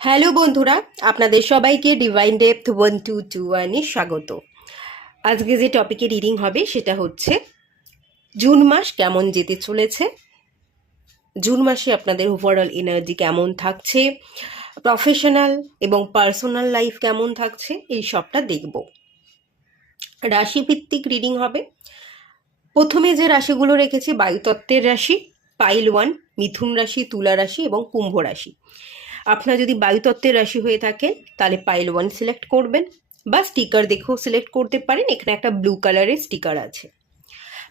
Hello বন্ধুরা, আপনাদের সবাইকে ডিভাইন ডেপথ 1221-এ স্বাগত। আজকে যে টপিকে রিডিং হবে সেটা হচ্ছে জুন মাস কেমন যেতে চলেছে, জুন মাসে আপনাদের ওভারঅল এনার্জি কেমন থাকছে, প্রফেশনাল এবং পার্সোনাল লাইফ কেমন থাকছে, এই সবটা দেখব। রাশিভিত্তিক রিডিং হবে। প্রথমে যে রাশিগুলো রেখেছি বায়ুতত্ত্বের রাশি, পাইল 1, মিথুন রাশি, তুলা রাশি এবং কুম্ভ রাশি। আপনার যদি বায়ুতত্ত্বের রাশি হয়ে থাকে তাহলে পাইল 1 সিলেক্ট করবেন বা স্টিকার দেখেও সিলেক্ট করতে পারেন। এখানে একটা ব্লু কালারের স্টিকার আছে।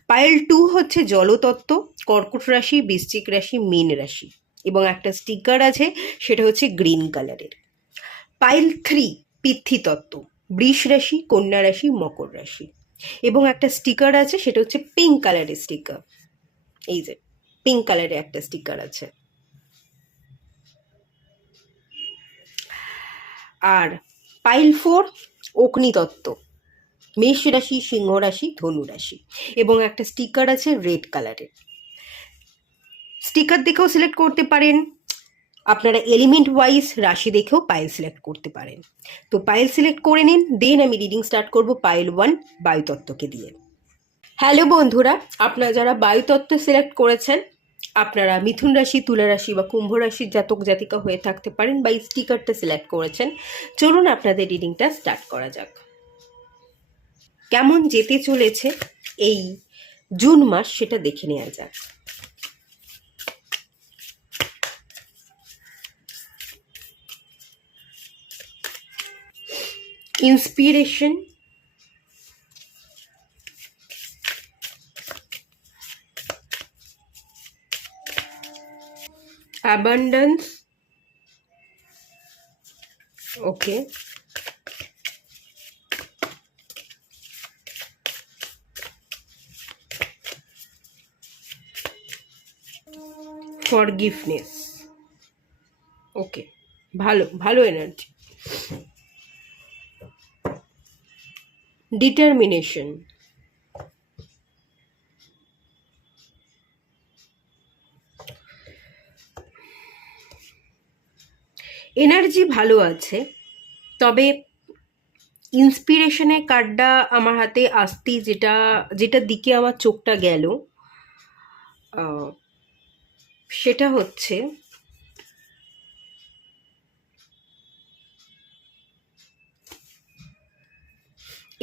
পাইল 2 হচ্ছে জলতত্ত্ব, কর্কট রাশি, বৃশ্চিক রাশি, মীন রাশি এবং একটা স্টিকার আছে, সেটা হচ্ছে গ্রিন কালারের। পাইল 3 পিতৃতত্ত্ব, বৃষ রাশি, কন্যা রাশি, মকর রাশি এবং একটা স্টিকার আছে, সেটা হচ্ছে পিঙ্ক কালারের স্টিকার। এই যে পিঙ্ক কালারের একটা স্টিকার আছে। আর পাইল 4 অগ্নিতত্ত্ব, মেষ রাশি, সিংহ রাশি, ধনু রাশি এবং একটা স্টিকার আছে রেড কালারের। স্টিকার দেখেও সিলেক্ট করতে পারেন, আপনারা এলিমেন্ট ওয়াইজ রাশি দেখেও পাইল সিলেক্ট করতে পারেন। তো পাইল সিলেক্ট করে নিন, দেন আমি রিডিং স্টার্ট করব পাইল 1 বায়ুতত্ত্বকে দিয়ে। হ্যালো বন্ধুরা, আপনারা যারা বায়ুতত্ত্ব সিলেক্ট করেছেন আপনারা মিথুন রাশি, তুলা রাশি বা কুম্ভ রাশির জাতক জাতিকা হয়ে থাকতে পারেন বা এই স্টিকারটা সিলেক্ট করেছেন। চলুন আপনাদের রিডিংটা স্টার্ট করা যাক। কেমন যেতে চলেছে এই জুন মাস সেটা দেখে নেওয়া যাক। ইন্সপিরেশন, অ্যাবান্ডেন্স, ওকে, ফরগিভনেস, ওকে, ভালো ভালো এনার্জি। ডিটারমিনেশন, এনার্জি ভালো আছে, তবে ইন্সপিরেশনের কার্ডটা আমার হাতে আসতেই যেটা দিকে আমার চোখটা গেল সেটা হচ্ছে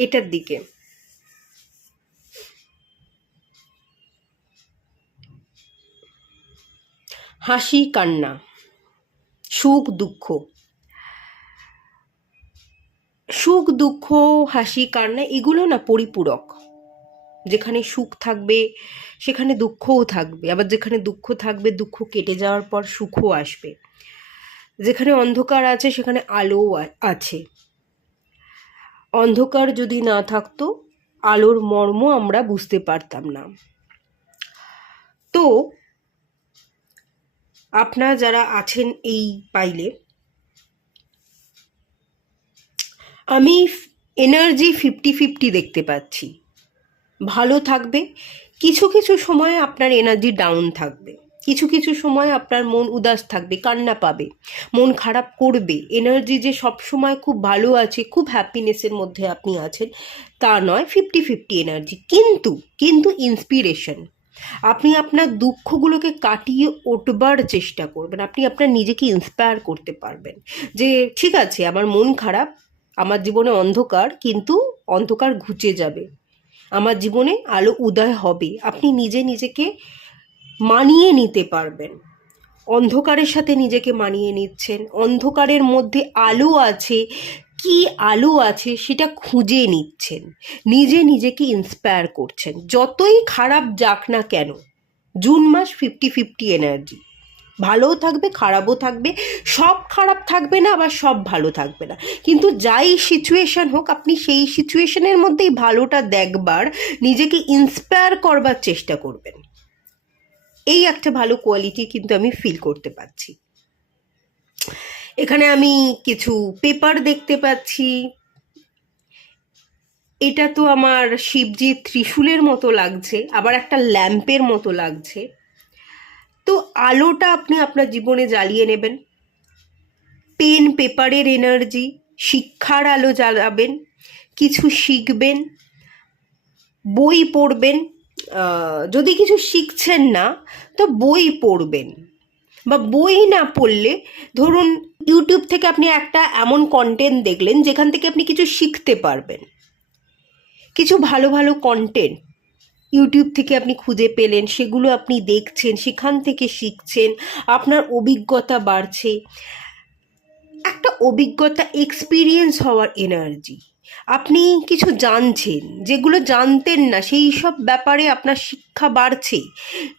এটার দিকে। হাসি কান্না, সুখ দুঃখ, সুখ দুঃখ, হাসি কান্না এগুলো না পরিপূরক। যেখানে সুখ থাকবে সেখানে দুঃখও থাকবে, আবার যেখানে দুঃখ থাকবে দুঃখ কেটে যাওয়ার পর সুখও আসবে। যেখানে অন্ধকার আছে সেখানে আলোও আছে। অন্ধকার যদি না থাকতো আলোর মর্ম আমরা বুঝতে পারতাম না। তো আপনারা যারা আছেন এই পাইলে, আমি এনার্জি 50-50 দেখতে পাচ্ছি। ভালো থাকবে, কিছু কিছু সময় আপনার এনার্জি ডাউন থাকবে, কিছু কিছু সময় আপনার মন উদাস থাকবে, কান্না পাবে, মন খারাপ করবে। এনার্জি যে সব সময় খুব ভালো আছে, খুব হ্যাপিনেসের মধ্যে আপনি আছেন তা নয়, 50-50 এনার্জি। কিন্তু কিন্তু ইন্সপিরেশন, আপনি আপনার দুঃখগুলোকে কাটিয়ে উঠবার চেষ্টা করবেন, আপনি আপনার নিজেকে ইন্সপায়ার করতে পারবেন যে ঠিক আছে আমার মন খারাপ, আমার জীবনে অন্ধকার, কিন্তু অন্ধকার ঘুচে যাবে, আমার জীবনে আলো উদয় হবে। আপনি নিজে নিজেকে মানিয়ে নিতে পারবেন। অন্ধকারের সাথে নিজেকে মানিয়ে নিচ্ছেন, অন্ধকারের মধ্যে আলো আছে, কি আলো আছে সেটা খুঁজে নিচ্ছেন, নিজে নিজেকে ইন্সপায়ার করছেন। যতই খারাপ যাক না কেন, জুন মাস 50-50 এনার্জি, ভালোও থাকবে খারাপও থাকবে, সব খারাপ থাকবে না আবার সব ভালো থাকবে না, কিন্তু যাই সিচুয়েশন হোক আপনি সেই সিচুয়েশনের মধ্যেই ভালোটা দেখবার, নিজেকে ইন্সপায়ার করবার চেষ্টা করবেন। এই একটা ভালো কোয়ালিটি কিন্তু আমি ফিল করতে পারছি। এখানে আমি কিছু পেপার দেখতে পাচ্ছি, এটা তো আমার শিবজির ত্রিশূলের মতো লাগছে, আবার একটা ল্যাম্পের মতো লাগছে। তো আলোটা আপনি আপনার জীবনে জ্বালিয়ে নেবেন, পেন পেপারের এনার্জি, শিক্ষার আলো জ্বালাবেন, কিছু শিখবেন, বই পড়বেন। যদি কিছু শিখছেন না তো বই পড়বেন, বা বই না পড়লে ধরুন ইউটিউব থেকে আপনি একটা এমন কন্টেন্ট দেখলেন যেখান থেকে আপনি কিছু শিখতে পারবেন। কিছু ভালো ভালো কন্টেন্ট ইউটিউব থেকে আপনি খুঁজে পেলেন, সেগুলো আপনি দেখছেন, সেখান থেকে শিখছেন, আপনার অভিজ্ঞতা বাড়ছে। একটা অভিজ্ঞতা, এক্সপিরিয়েন্স হওয়ার এনার্জি। আপনি কিছু জানছেন যেগুলো জানতেন না, সেই সব ব্যাপারে আপনার শিক্ষা বাড়ছে,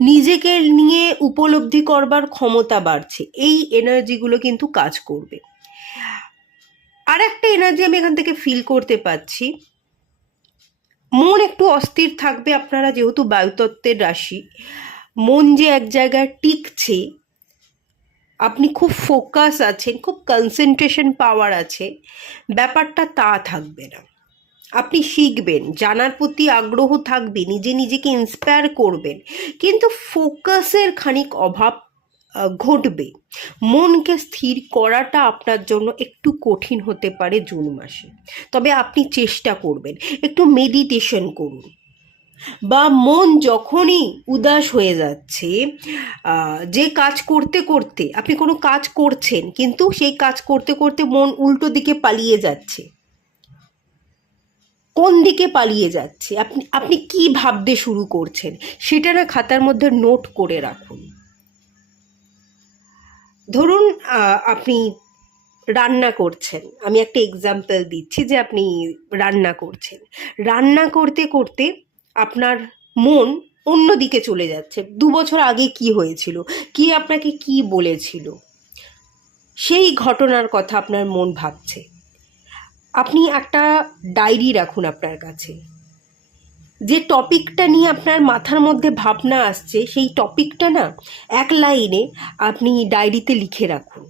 নিজেকে নিয়ে উপলব্ধি করবার ক্ষমতা বাড়ছে। এই এনার্জিগুলো কিন্তু কাজ করবে। আর একটা এনার্জি আমি এখান থেকে ফিল করতে পারছি, মন একটু অস্থির থাকবে। আপনারা যেহেতু বায়ুতত্ত্বের রাশি, মন যে এক জায়গায় টিকছে, আপনি খুব ফোকাস আছেন, খুব কনসেন্ট্রেশন পাওয়ার আছে, ব্যাপারটা তা থাকবে না। আপনি শিখবেন, জানার প্রতি আগ্রহ থাকবে, নিজেকে ইন্সপায়ার করবেন, কিন্তু ফোকাসের খানিক অভাব ঘটবে। মনকে স্থির করাটা আপনার জন্য একটু কঠিন হতে পারে জুন মাসে। তবে আপনি চেষ্টা করবেন, একটু মেডিটেশন করুন, বা মন যখনই উদাস হয়ে যাচ্ছে, যে কাজ করতে করতে আপনি কোনো কাজ করছেন কিন্তু সেই কাজ করতে করতে মন উল্টো দিকে পালিয়ে যাচ্ছে, কোন দিকে পালিয়ে যাচ্ছে, আপনি আপনি কি ভাবতে শুরু করছেন, সেটা না খাতার মধ্যে নোট করে রাখুন। ধরুন আপনি রান্না করছেন, আমি একটা এক্সাম্পল দিচ্ছি, যে আপনি রান্না করছেন, রান্না করতে করতে আপনার মন অন্য দিকে চলে যাচ্ছে। 2 বছর আগে কি হয়েছিল, কি আপনাকে কি বলেছিল, সেই ঘটনার কথা আপনার মন ভাবছে। আপনি একটা ডায়েরি রাখুন আপনার কাছে, যে টপিকটা নিয়ে আপনার মাথার মধ্যে ভাবনা আসছে, সেই টপিকটা না এক লাইনে আপনি ডায়েরিতে লিখে রাখুন।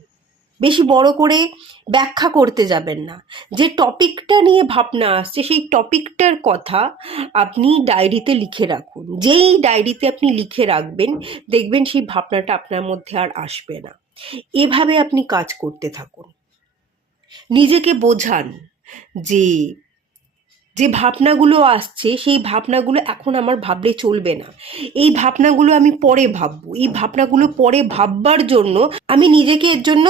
বেশি বড় করে ব্যাখ্যা করতে যাবেন না। যে টপিকটা নিয়ে ভাবনা আসছে সেই টপিকটার কথা আপনি ডায়েরিতে লিখে রাখুন। যেই ডায়েরিতে আপনি লিখে রাখবেন, দেখবেন সেই ভাবনাটা আপনার মধ্যে আর আসবে না। এভাবে আপনি কাজ করতে থাকুন। নিজেকে বোঝান যে যে ভাবনাগুলো আসছে সেই ভাবনাগুলো এখন আমার ভাবলে চলবে না, এই ভাবনাগুলো আমি পরে ভাববো, এই ভাবনাগুলো পরে ভাববার জন্য আমি নিজেকে এর জন্য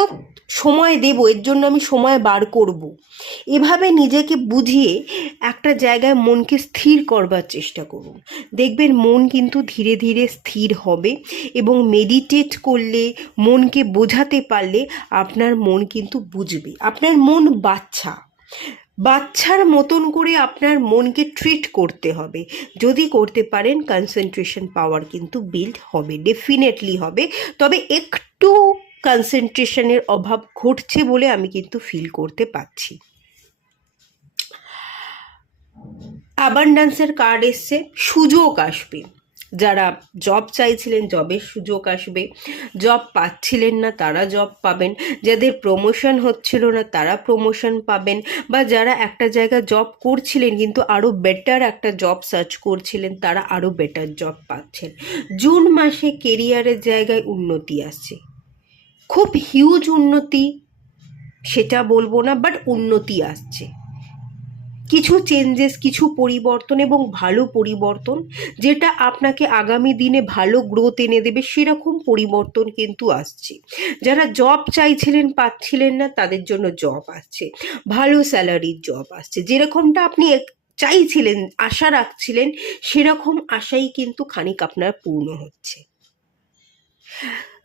সময় দেব, এর জন্য আমি সময় বার করব। এভাবে নিজেকে বুঝিয়ে একটা জায়গায় মনকে স্থির করবার চেষ্টা করুন। দেখবেন মন কিন্তু ধীরে ধীরে স্থির হবে, এবং মেডিটেট করলে, মনকে বোঝাতে পারলে আপনার মন কিন্তু বুঝবে। আপনার মন বাচ্চার মতন করে আপনার মনকে ট্রিট করতে হবে। যদি করতে পারেন, কনসেন্ট্রেশন পাওয়ার কিন্তু বিল্ড হবে, ডেফিনেটলি হবে। তবে একটু কনসেন্ট্রেশনের অভাব ঘটছে বলে আমি কিন্তু ফিল করতে পারছি। অ্যাবান্ড্যান্সের কার্ড এসছে, সুযোগ আসবে। যারা জব চাইছিলেন, জবের সুযোগ আসবে। জব পাচ্ছিলেন না, তারা জব পাবেন। যাদের প্রমোশন হচ্ছিল না, তারা প্রমোশন পাবেন। বা যারা একটা জায়গায় জব করছিলেন কিন্তু আরও বেটার একটা জব সার্চ করছিলেন, তারা আরও বেটার জব পাচ্ছেন। জুন মাসে কেরিয়ারের জায়গায় উন্নতি আসছে, খুব হিউজ উন্নতি সেটা বলবো না, বাট উন্নতি আসছে। কিছু চেঞ্জেস, কিছু পরিবর্তন, এবং ভালো পরিবর্তন, যেটা আপনাকে আগামী দিনে ভালো গ্রোথ এনে দেবে, সেরকম পরিবর্তন কিন্তু আসছে। যারা জব চাইছিলেন, পাচ্ছিলেন না, তাদের জন্য জব আসছে, ভালো স্যালারির জব আসছে। যেরকমটা আপনি চাইছিলেন, আশা রাখছিলেন, সেরকম আশাই কিন্তু খানিক আপনার পূর্ণ হচ্ছে।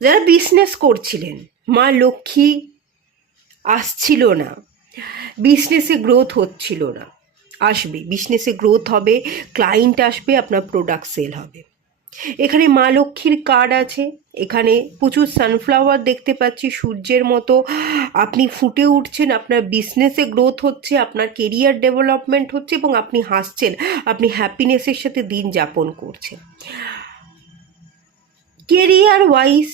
যারা বিজনেস করছিলেন, মা লক্ষ্মী আসছিল না, বিজনেসে গ্রোথ হচ্ছিল না, আসবে, বিজনেসে গ্রোথ হবে, ক্লায়েন্ট আসবে, আপনার প্রোডাক্ট সেল হবে। এখানে মা লক্ষ্মীর কার্ড আছে, এখানে প্রচুর সানফ্লাওয়ার দেখতে পাচ্ছি, সূর্যের মতো আপনি ফুটে উঠছেন, আপনার বিজনেসে গ্রোথ হচ্ছে, আপনার কেরিয়ার ডেভেলপমেন্ট হচ্ছে, এবং আপনি হাসছেন, আপনি হ্যাপিনেসের সাথে দিন যাপন করছেন। কেরিয়ার ওয়াইজ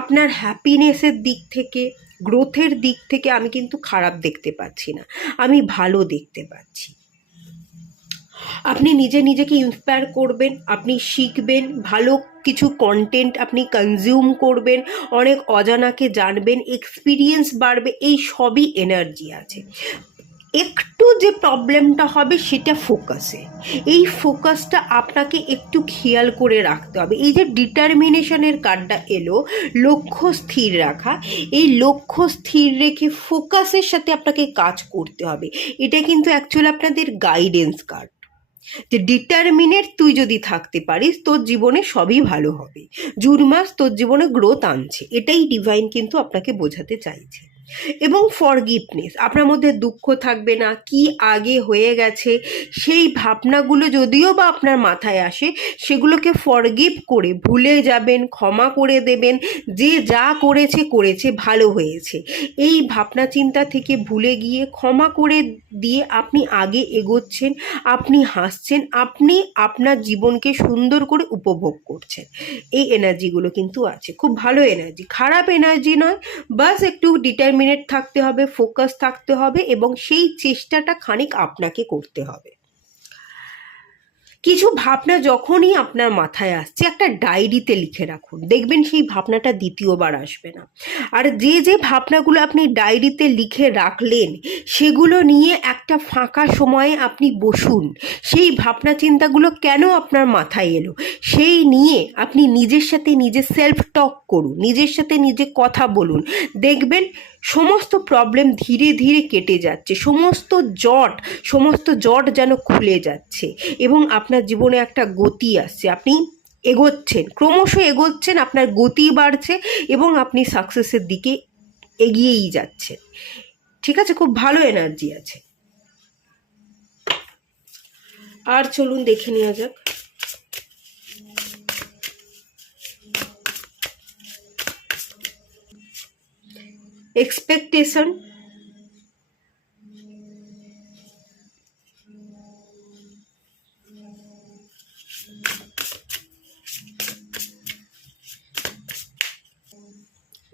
আপনার হ্যাপিনেসের দিক থেকে, গ্রোথের দিক থেকে আমি কিন্তু খারাপ দেখতে পাচ্ছি না, আমি ভালো দেখতে পাচ্ছি। আপনি নিজে নিজেকে ইন্সপায়ার করবেন, আপনি শিখবেন, ভালো কিছু কন্টেন্ট আপনি কনজিউম করবেন, অনেক অজানাকে জানবেন, এক্সপিরিয়েন্স বাড়বে, এই সবই এনার্জি আছে। একটু যে প্রবলেমটা হবে সেটা ফোকাসে। এই ফোকাসটা আপনাকে একটু খেয়াল করে রাখতে হবে। এই যে ডিটারমিনেশনের কার্ডটা এলো, লক্ষ্য স্থির রাখা, এই লক্ষ্য স্থির রেখে ফোকাসের সাথে আপনাকে কাজ করতে হবে। এটা কিন্তু অ্যাকচুয়ালি আপনাদের গাইডেন্স কার্ড, যে ডিটারমিনেট তুই যদি থাকতে পারিস তোর জীবনে সবই ভালো হবে, জুন মাস তোর জীবনে গ্রোথ আনছে, এটাই ডিভাইন কিন্তু আপনাকে বোঝাতে চাইছে। এবং ফরগিভনেস, আপনার মধ্যে দুঃখ থাকবে না, কি আগে হয়ে গেছে সেই ভাবনাগুলো যদিও বা আপনার মাথায় আসে, সেগুলোকে ফরগিভ করে ভুলে যাবেন, ক্ষমা করে দেবেন, যে যা করেছে করেছে, ভালো হয়েছে, এই ভাবনা চিন্তা থেকে ভুলে গিয়ে ক্ষমা করে দিয়ে আপনি আগে এগোচ্ছেন, আপনি হাসছেন, আপনি আপনার জীবনকে সুন্দর করে উপভোগ করছেন। এই এনার্জিগুলো কিন্তু আছে, খুব ভালো এনার্জি, খারাপ এনার্জি নয়। বাস একটু ডিটারমিনেট থাকতে হবে, ফোকাস থাকতে হবে, এবং সেই চেষ্টাটা খানিক আপনাকে করতে হবে। কিছু ভাবনা যখনই আপনার মাথায় আসছে একটা ডায়েরিতে লিখে রাখুন, দেখবেন সেই ভাবনাটা দ্বিতীয়বার আসবে না। আর যে যে ভাবনাগুলো আপনি ডায়েরিতে লিখে রাখলেন সেগুলো নিয়ে একটা ফাঁকা সময়ে আপনি বসুন, সেই ভাবনা চিন্তাগুলো কেন আপনার মাথায় এলো সেই নিয়ে আপনি নিজের সাথে নিজে সেলফ টক করুন, নিজের সাথে নিজে কথা বলুন, দেখবেন সমস্ত প্রবলেম ধীরে ধীরে কেটে যাচ্ছে, সমস্ত জট যেন খুলে যাচ্ছে, এবং আপনার জীবনে একটা গতি আসছে, আপনি এগোচ্ছেন, ক্রমশ এগোচ্ছেন, আপনার গতি বাড়ছে, এবং আপনি সাকসেসের দিকে এগিয়েই যাচ্ছেন। ঠিক আছে, খুব ভালো এনার্জি আছে। আর চলুন দেখে নেওয়া যাক। এক্সপেকটেশন,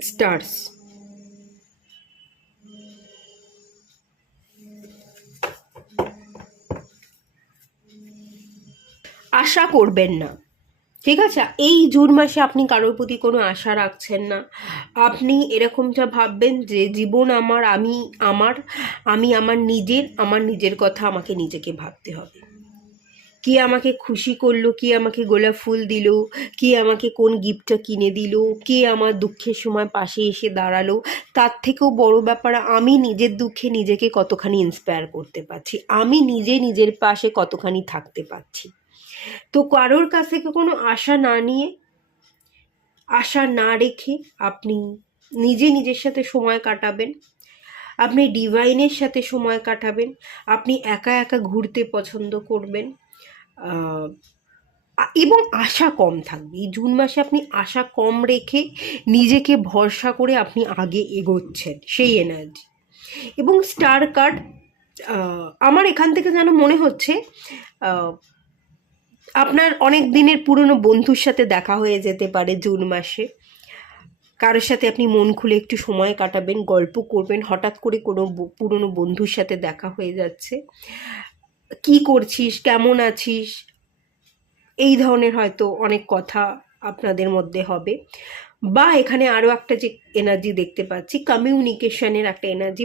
স্টার্স, আশা করবেন না। ঠিক আছে, এই জুন মাসে আপনি কারোর প্রতি কোনো আশা রাখছেন না। আপনি এরকমটা ভাববেন যে জীবন আমার, আমার আমি আমার নিজের কথা আমাকে নিজেকে ভাবতে হবে। কে আমাকে খুশি করলো, কে আমাকে গোলাপ ফুল দিল, কে আমাকে কোন গিফটটা কিনে দিল, কে আমার দুঃখের সময় পাশে এসে দাঁড়ালো, তার থেকেও বড় ব্যাপার আমি নিজের দুঃখে নিজেকে কতখানি ইন্সপায়ার করতে পারছি, আমি নিজের পাশে কতখানি থাকতে পারছি। তো কারোর কাছ থেকে কোনো আশা না নিয়ে, আশা না রেখে আপনি নিজের সাথে সময় কাটাবেন, আপনি ডিভাইনের সাথে সময় কাটাবেন, আপনি একা একা ঘুরতে পছন্দ করবেন, এবং আশা কম থাকবে। এই জুন মাসে আপনি আশা কম রেখে নিজেকে ভরসা করে আপনি আগে এগোচ্ছেন, সেই এনার্জি। এবং স্টার কার্ড, আমার এখান থেকে যেন মনে হচ্ছে আপনার অনেক দিনের পুরনো বন্ধুর সাথে দেখা হয়ে যেতে পারে জুন মাসে। কারোর সাথে আপনি মন খুলে একটু সময় কাটাবেন, গল্প করবেন, হঠাৎ করে কোনো পুরনো বন্ধুর সাথে দেখা হয়ে যাচ্ছে, কি করছিস, কেমন আছিস, এই ধরনের হয়তো অনেক কথা আপনাদের মধ্যে হবে। বা এখানে আরও একটা যে এনার্জি দেখতে পাচ্ছি, কমিউনিকেশনের একটা এনার্জি।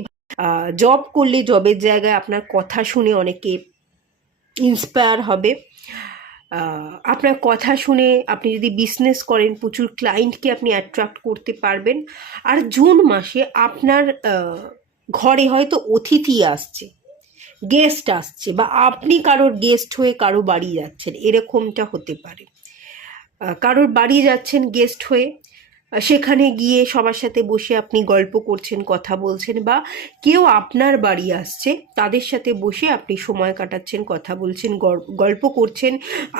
জব করলে জবের জায়গায় আপনার কথা শুনে অনেকে ইন্সপায়ার হবে, আপনার কথা শুনে আপনি যদি বিজনেস করেন প্রচুর ক্লায়েন্টকে আপনি অ্যাট্রাক্ট করতে পারবেন। আর জুন মাসে আপনার ঘরে হয়তো অতিথি আসছে, গেস্ট আসছে, বা আপনি কারোর গেস্ট হয়ে কারো বাড়ি যাচ্ছেন, এরকমটা হতে পারে। কারোর বাড়ি যাচ্ছেন গেস্ট হয়ে, সেখানে গিয়ে সবার সাথে বসে আপনি গল্প করছেন, কথা বলছেন, বা কেউ আপনার বাড়ি আসছে তাদের সাথে বসে আপনি সময় কাটাচ্ছেন, কথা বলছেন, গল্প করছেন,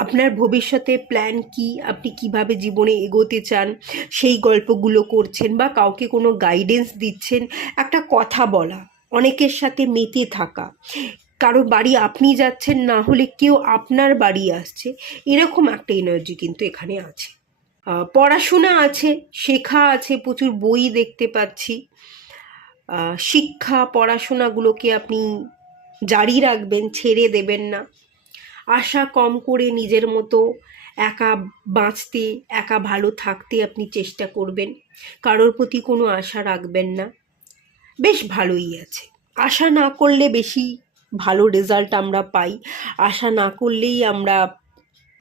আপনার ভবিষ্যতে প্ল্যান কি, আপনি কিভাবে জীবনে এগোতে চান সেই গল্পগুলো করছেন, বা কাউকে কোনো গাইডেন্স দিচ্ছেন, একটা কথা বলা, অনেকের সাথে মেতে থাকা, কারোর বাড়ি আপনি যাচ্ছেন, না হলে কেউ আপনার বাড়ি আসছে, এরকম একটা এনার্জি কিন্তু এখানে আছে। পড়াশোনা আছে, শেখা আছে, প্রচুর বই দেখতে পাচ্ছি, শিক্ষা পড়াশোনাগুলোকে আপনি জারি রাখবেন, ছেড়ে দেবেন না। আশা কম করে নিজের মতো একা বাঁচতে, একা ভালো থাকতে আপনি চেষ্টা করবেন। কারোর প্রতি কোনো আশা রাখবেন না। বেশ ভালোই আছে। আশা না করলে বেশি ভালো রেজাল্ট আমরা পাই। আশা না করলেই আমরা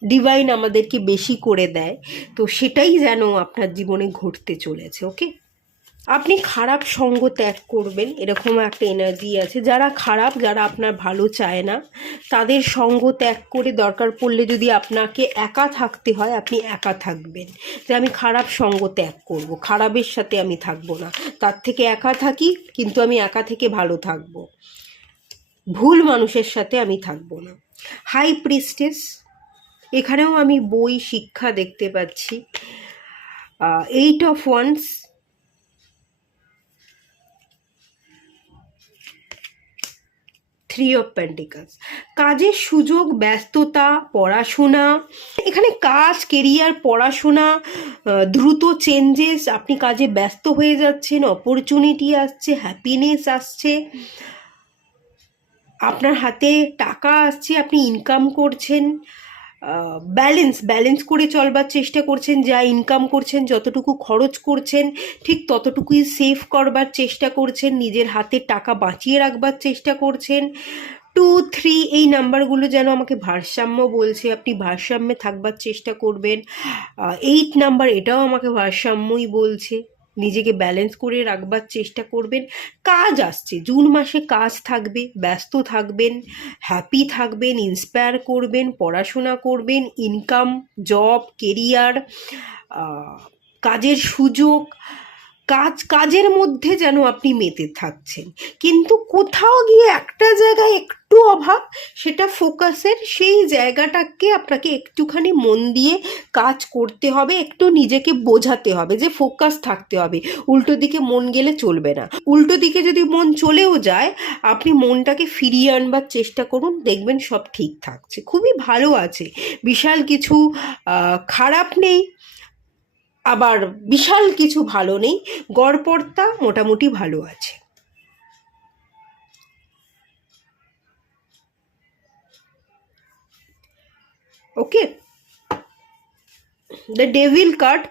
ডিভাইন আমাদেরকে বেশি করে দেয়। তো সেটাই যেন আপনার জীবনে ঘটতে চলেছে। ওকে, আপনি খারাপ সঙ্গ ত্যাগ করবেন, এরকম একটা এনার্জি আছে। যারা খারাপ, যারা আপনার ভালো চায় না, তাদের সঙ্গ ত্যাগ করে দরকার পড়লে যদি আপনাকে একা থাকতে হয়, আপনি একা থাকবেন। যে আমি খারাপ সঙ্গ ত্যাগ করব, খারাপের সাথে আমি থাকবো না, তার থেকে একা থাকি, কিন্তু আমি একা থেকে ভালো থাকবো, ভুল মানুষের সাথে আমি থাকবো না। হাই প্রিস্টেস, এখানেও আমি বই শিক্ষা দেখতে পাচ্ছি। 8 of Wands, Three of Pentacles, কাজের সুযোগ, ব্যস্ততা, পড়াশোনা, এখানে কাজ, কেরিয়ার, পড়াশোনা, দ্রুত চেঞ্জেস, আপনি কাজে ব্যস্ত হয়ে যাচ্ছেন, অপরচুনিটি আসছে, হ্যাপিনেস আসছে, আপনার হাতে টাকা আসছে, আপনি ইনকাম করছেন, ব্যালেন্স করে চলবার চেষ্টা করছেন। যা ইনকাম করছেন, যতটুকু খরচ করছেন, ঠিক ততটুকুই সেভ করবার চেষ্টা করছেন, নিজের হাতে টাকা বাঁচিয়ে রাখবার চেষ্টা করছেন। 2, 3 এই নাম্বারগুলো যেন আমাকে ভারসাম্য বলছে, আপনি ভারসাম্যে থাকবার চেষ্টা করবেন। 8 নাম্বার, এটাও আমাকে ভারসাম্যই বলছে, নিজেকে ব্যালেন্স করে রাখবার চেষ্টা করবেন। কাজ আসছে, জুন মাসে কাজ থাকবে, ব্যস্ত থাকবেন, হ্যাপি থাকবেন, ইন্সপায়ার করবেন, পড়াশোনা করবেন, ইনকাম, জব, কেরিয়ার, কাজের সুযোগ, কাজের মধ্যে যেন আপনি মেতে থাকছেন। কিন্তু কোথাও গিয়ে একটা জায়গায় একটু অভাব, সেটা ফোকাসের। সেই জায়গাটাকে আপনাকে একটুখানি মন দিয়ে কাজ করতে হবে, একটু নিজেকে বোঝাতে হবে যে ফোকাস থাকতে হবে। উল্টো দিকে মন গেলে চলবে না। উল্টো দিকে যদি মন চলেও যায়, আপনি মনটাকে ফিরিয়ে আনবার চেষ্টা করুন, দেখবেন সব ঠিক থাকছে, খুবই ভালো আছে। বিশাল কিছু খারাপ নেই, আবার বিশাল কিছু ভালো নেই, গড়পড়তা মোটামুটি ভালো আছে। ওকে, দ্য ডেভিল কার্ড,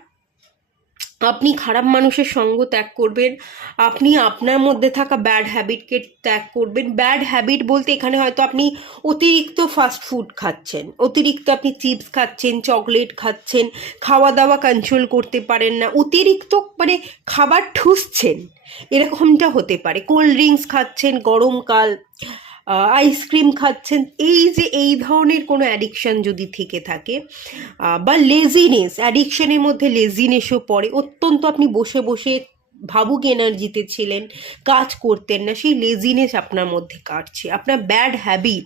আপনি খারাপ মানুষের সঙ্গ ত্যাগ করবেন, আপনি আপনার মধ্যে থাকা ব্যাড হ্যাবিটকে ত্যাগ করবেন। ব্যাড হ্যাবিট বলতে এখানে হয়তো আপনি অতিরিক্ত ফাস্ট ফুড খাচ্ছেন, অতিরিক্ত আপনি চিপস খাচ্ছেন, চকলেট খাচ্ছেন, খাওয়া দাওয়া কন্ট্রোল করতে পারেন না, অতিরিক্ত মানে খাবার ঠুসছেন, এরকমটা হতে পারে। কোল্ড ড্রিঙ্কস খাচ্ছেন, গরমকাল আইসক্রিম খাচ্ছেন, এই যে এই ধরনের কোনো অ্যাডিকশান যদি থেকে থাকে, বা লেজিনেস, অ্যাডিকশানের মধ্যে লেজিনেসও পড়ে, অত্যন্ত আপনি বসে বসে ভাবুক এনার্জিতে ছিলেন, কাজ করতেন না, সেই লেজিনেস আপনার মধ্যে কাটছে। আপনার ব্যাড হ্যাবিট,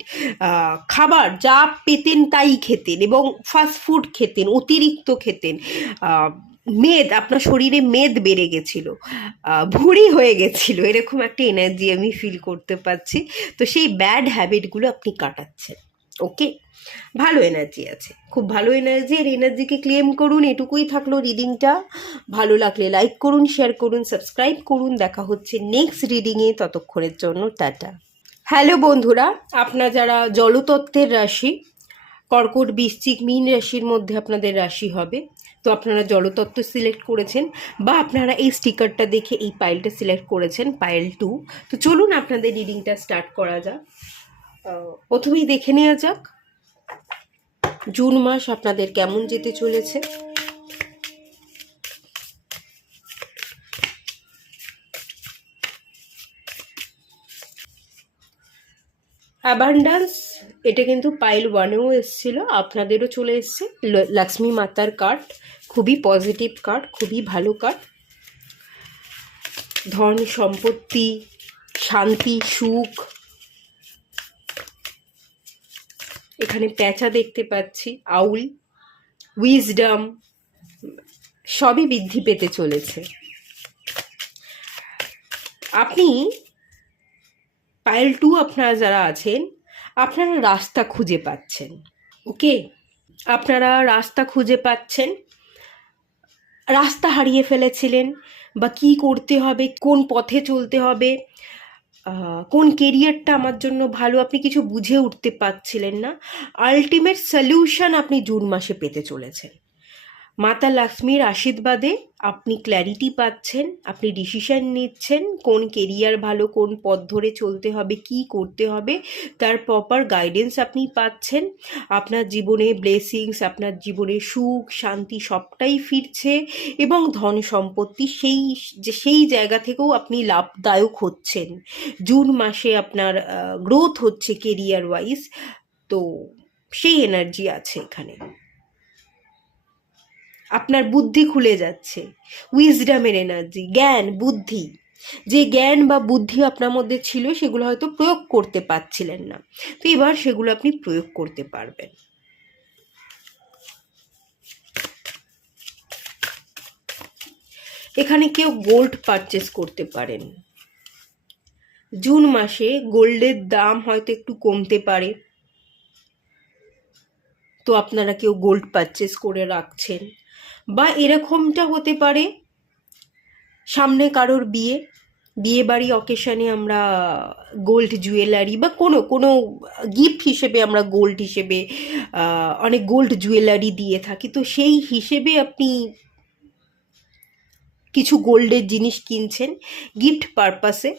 খাবার যা পেতেন তাই খেতেন এবং ফাস্ট ফুড খেতেন, অতিরিক্ত খেতেন, মেদ, আপনার শরীরে মেদ বেড়ে গেছিলো, ভুঁড়ি হয়ে গেছিলো, এরকম একটা এনার্জি আমি ফিল করতে পারছি। তো সেই ব্যাড হ্যাবিটগুলো আপনি কাটাচ্ছেন। ওকে, ভালো এনার্জি আছে, খুব ভালো এনার্জি। এর এনার্জিকে ক্লেম করুন। এটুকুই থাকলো রিডিংটা। ভালো লাগলে লাইক করুন, শেয়ার করুন, সাবস্ক্রাইব করুন। দেখা হচ্ছে নেক্সট রিডিংয়ে, ততক্ষণের জন্য টাটা। হ্যালো বন্ধুরা, আপনারা যারা জলতত্ত্বের রাশি, কর্কট, বৃশ্চিক, মীন রাশির মধ্যে আপনাদের রাশি হবে, তো আপনারা জলতত্ত্ব সিলেক্ট করেছেন, বা আপনারা এই স্টিকারটা দেখে এই পাইলটা সিলেক্ট করেছেন, পাইল 2। তো চলুন আপনাদের রিডিংটা স্টার্ট করা যাক। প্রথমেই দেখে নেওয়া যাক জুন মাস আপনাদের কেমন যেতে চলেছে। অ্যাবান্ডান্স, এটা কিন্তু পাইল 1-এও এসেছিলো, আপনাদেরও চলে এসছে। লক্ষ্মী মাতার কার্ড, খুবই পজিটিভ কার্ড, খুবই ভালো কার্ড। ধন, সম্পত্তি, শান্তি, সুখ, এখানে প্যাঁচা দেখতে পাচ্ছি, আউল, উইজডম, সবই বৃদ্ধি পেতে চলেছে। আপনি পাইল 2 আপনারা যারা আছেন, আপনারা রাস্তা খুঁজে পাচ্ছেন। ওকে, আপনারা রাস্তা খুঁজে পাচ্ছেন, রাস্তা হারিয়ে ফেলেছিলেন, বা কি করতে হবে, কোন পথে চলতে হবে, কোন কেরিয়ারটা আমার জন্য ভালো আপনি কিছু বুঝে উঠতে পারছিলেন না, আলটিমেট সলিউশন আপনি জুন মাসে পেতে চলেছেন। মাতা লক্ষ্মীর আশীর্বাদে আপনি ক্ল্যারিটি পাচ্ছেন, আপনি ডিসিশন নিচ্ছেন কোন কেরিয়ার ভালো, কোন পথ ধরে চলতে হবে, কি করতে হবে, তার প্রপার গাইডেন্স আপনি পাচ্ছেন। আপনার জীবনে ব্লেসিংস, আপনার জীবনে সুখ শান্তি সবটাই ফিরছে এবং ধন সম্পত্তি সেই জায়গা থেকেও আপনি লাভদায়ক হচ্ছেন। জুন মাসে আপনার গ্রোথ হচ্ছে কেরিয়ার ওয়াইজ, তো সেই এনার্জি আছে এখানে। আপনার বুদ্ধি খুলে যাচ্ছে, উইজডামের এনার্জি, জ্ঞান বুদ্ধি, যে জ্ঞান বা বুদ্ধি আপনার মধ্যে ছিল সেগুলো হয়তো প্রয়োগ করতে পারছিলেন না, তো এবার সেগুলো আপনি প্রয়োগ করতে পারবেন। এখানে কেউ গোল্ড পারচেস করতে পারেন। জুন মাসে গোল্ডের দাম হয়তো একটু কমতে পারে, তো আপনারা কেউ গোল্ড পারচেস করে রাখছেন, বা এরকমটা হতে পারে সামনে কারোর বিয়ে বাড়ি অকেশনে আমরা গোল্ড জুয়েলারি বা কোনো গিফট হিসেবে আমরা গোল্ড হিসেবে অনেক গোল্ড জুয়েলারি দিয়ে থাকি, তো সেই হিসেবে আপনি কিছু গোল্ডের জিনিস কিনছেন গিফট পারপাসে।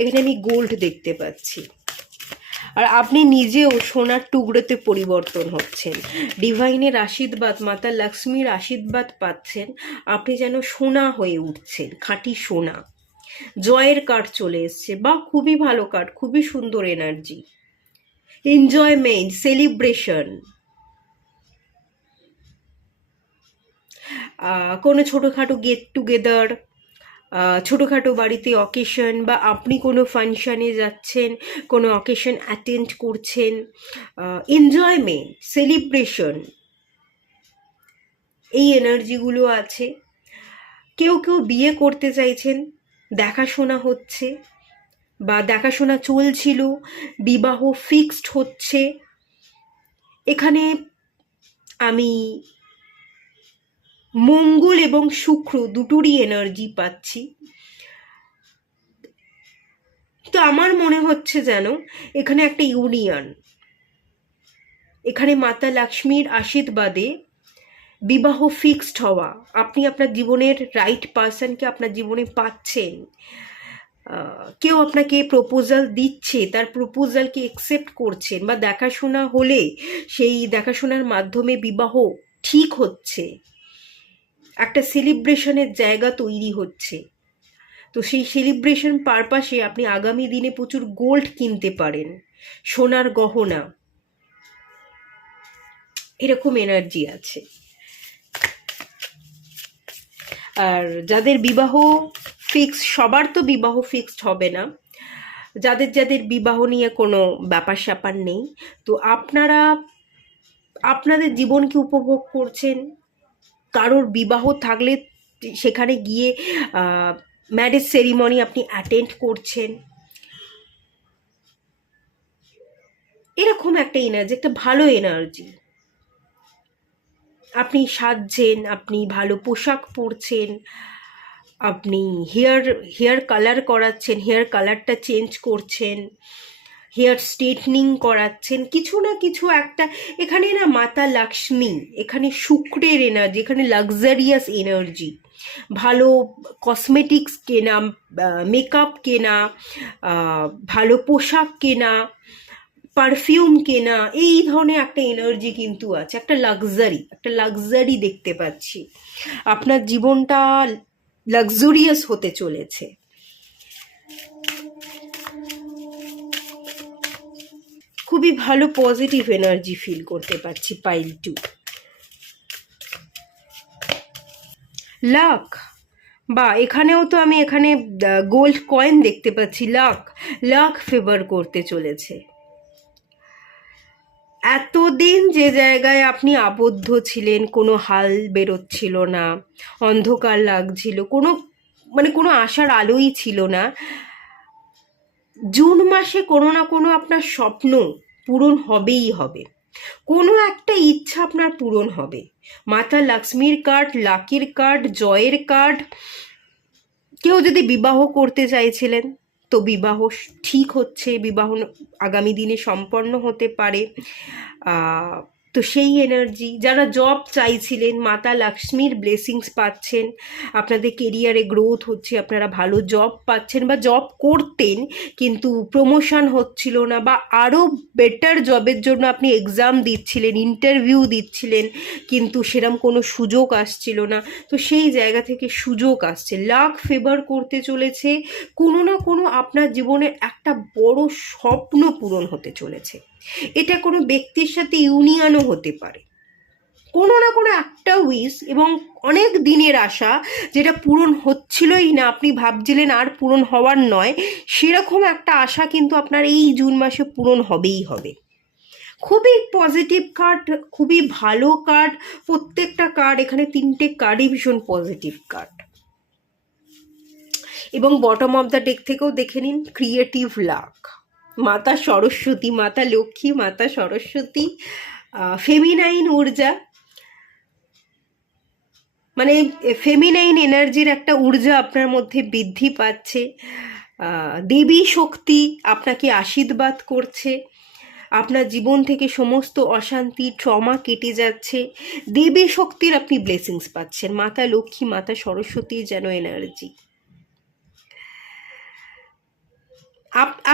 এখানে আমি গোল্ড দেখতে পাচ্ছি, আর আপনি নিজেও সোনার টুকরোতে পরিবর্তন হচ্ছেন, ডিভাইনের আশীর্বাদ, মাতা লক্ষ্মীর আশীর্বাদ পাচ্ছেন, আপনি যেন সোনা হয়ে উঠছেন, খাঁটি সোনা। জয়ের কার্ড চলে এসছে, বা খুবই ভালো কার্ড, খুবই সুন্দর এনার্জি, এনজয়মেন্ট, সেলিব্রেশন, কোনো ছোটোখাটো গেট টুগেদার, ছোটোখাটো বাড়িতে অকেশন, বা আপনি কোনো ফাংশানে যাচ্ছেন, কোনো অকেশন অ্যাটেন্ড করছেন, এনজয়মেন্ট, সেলিব্রেশন, এই এনার্জিগুলো আছে। কেউ কেউ বিয়ে করতে চাইছেন, দেখাশোনা হচ্ছে বা দেখাশোনা চলছিল, বিবাহ ফিক্সড হচ্ছে। এখানে আমি মঙ্গল এবং শুক্র দুটোরই এনার্জি পাচ্ছি, তো আমার মনে হচ্ছে যেন এখানে একটা ইউনিয়ন, এখানে মাতা লক্ষ্মীর আশীর্বাদে বিবাহ ফিক্সড হওয়া, আপনি আপনার জীবনের রাইট পার্সনকে আপনার জীবনে পাচ্ছেন, কেউ আপনাকে প্রপোজাল দিচ্ছে, তার প্রপোজালকে অ্যাকসেপ্ট করছেন, বা দেখাশোনা হলে সেই দেখাশোনার মাধ্যমে বিবাহ ঠিক হচ্ছে, একটা সেলিব্রেশনের জায়গা তৈরি হচ্ছে। তো সেই সেলিব্রেশন পারপাসে আপনি আগামী দিনে প্রচুর গোল্ড কিনতে পারেন, সোনার গহনা, এরকম এনার্জি আছে। আর যাদের বিবাহ ফিক্স, সবার তো বিবাহ ফিক্সড হবে না, যাদের যাদের বিবাহ নিয়ে কোনো ব্যাপার স্যাপার নেই, তো আপনারা আপনাদের জীবনকে উপভোগ করছেন। কারোর বিবাহ থাকলে সেখানে গিয়ে ম্যারেজ সেরিমনি আপনি অ্যাটেন্ড করছেন, এরকম একটা এনার্জি, একটা ভালো এনার্জি। আপনি সাজছেন, আপনি ভালো পোশাক পরছেন, আপনি হেয়ার কালার করাচ্ছেন, হেয়ার কালারটা চেঞ্জ করছেন, হেয়ার স্ট্রেটনিং করাচ্ছেন, কিছু না কিছু একটা। এখানে না মাতা লক্ষ্মী, এখানে শুক্রের এনার্জি, এখানে লাক্সারিয়াস এনার্জি, ভালো কসমেটিক্স কেনা, মেকআপ কেনা, ভালো পোশাক কেনা, পারফিউম কেনা, এই ধরনের একটা এনার্জি কিন্তু আছে, একটা লাক্সারি দেখতে পাচ্ছি। আপনার জীবনটা লাক্সুরিয়াস হতে চলেছে। খুবই ভালো পজিটিভ এনার্জি ফিল করতে পারছি। পাইল 2, লাক, বা এখানেও তো আমি এখানে গোল্ড কয়েন দেখতে পাচ্ছি। লাক ফেভার করতে চলেছে। এতদিন যে জায়গায় আপনি আবদ্ধ ছিলেন, কোনো হাল বেরোচ্ছিল না, অন্ধকার লাগছিল, কোনো আশার আলোই ছিল না, জুন মাসে কোনো না কোনো আপনার স্বপ্ন পূরণ হবেই হবে, কোনো একটা ইচ্ছা আপনার পূরণ হবে। মাতা লক্ষ্মীর কার্ড, লাকির কার্ড, জয়ের কার্ড, কেউ যদি বিবাহ করতে চাইছিলেন তো বিবাহ ঠিক হচ্ছে, বিবাহ আগামী দিনে সম্পন্ন হতে পারে। তো সেই এনার্জি, যারা জব চাইছিলেন মাতা লক্ষ্মীর ব্লেসিংস পাচ্ছেন, আপনাদের কেরিয়ারে গ্রোথ হচ্ছে, আপনারা ভালো জব পাচ্ছেন, বা জব করতেন কিন্তু প্রমোশন হচ্ছিল না, বা আরও বেটার জবের জন্য আপনি এক্সাম দিচ্ছিলেন, ইন্টারভিউ দিচ্ছিলেন, কিন্তু সেরম কোনো সুযোগ আসছিল না। তো সেই জায়গা থেকে সুযোগ আসছে, লাক ফেভার করতে চলেছে, কোনো না কোনো আপনার জীবনে একটা বড় স্বপ্ন পূরণ হতে চলেছে। এটা কোনো ব্যক্তির সাথে ইউনিয়নও হতে পারে, কোনো না কোনো একটা উইশ এবং অনেক দিনের আশা যেটা পূরণ হচ্ছিলই না, আপনি ভাবছিলেন আর পূরণ হওয়ার নয়, সেরকম একটা আশা কিন্তু আপনার এই জুন মাসে পূরণ হবেই হবে। খুবই পজিটিভ কার্ড, খুবই ভালো কার্ড, প্রত্যেকটা কার্ড, এখানে 3টে কার্ডই ভীষণ পজিটিভ কার্ড। এবং বটম অফ দ্য ডেক থেকেও দেখে নিন ক্রিয়েটিভ লাক, মাতা সরস্বতী, মাতা লক্ষ্মী, মাতা সরস্বতী, ফেমিনাইন ঊর্জা, মানে ফেমিনাইন এনার্জির একটা ঊর্জা আপনার মধ্যে বৃদ্ধি পাচ্ছে। দেবী শক্তি আপনাকে আশীর্বাদ করছে, আপনার জীবন থেকে সমস্ত অশান্তি ট্রমা কেটে যাচ্ছে, দেবী শক্তির আপনি ব্লেসিংস পাচ্ছেন, মাতা লক্ষ্মী, মাতা সরস্বতীর যেন এনার্জি।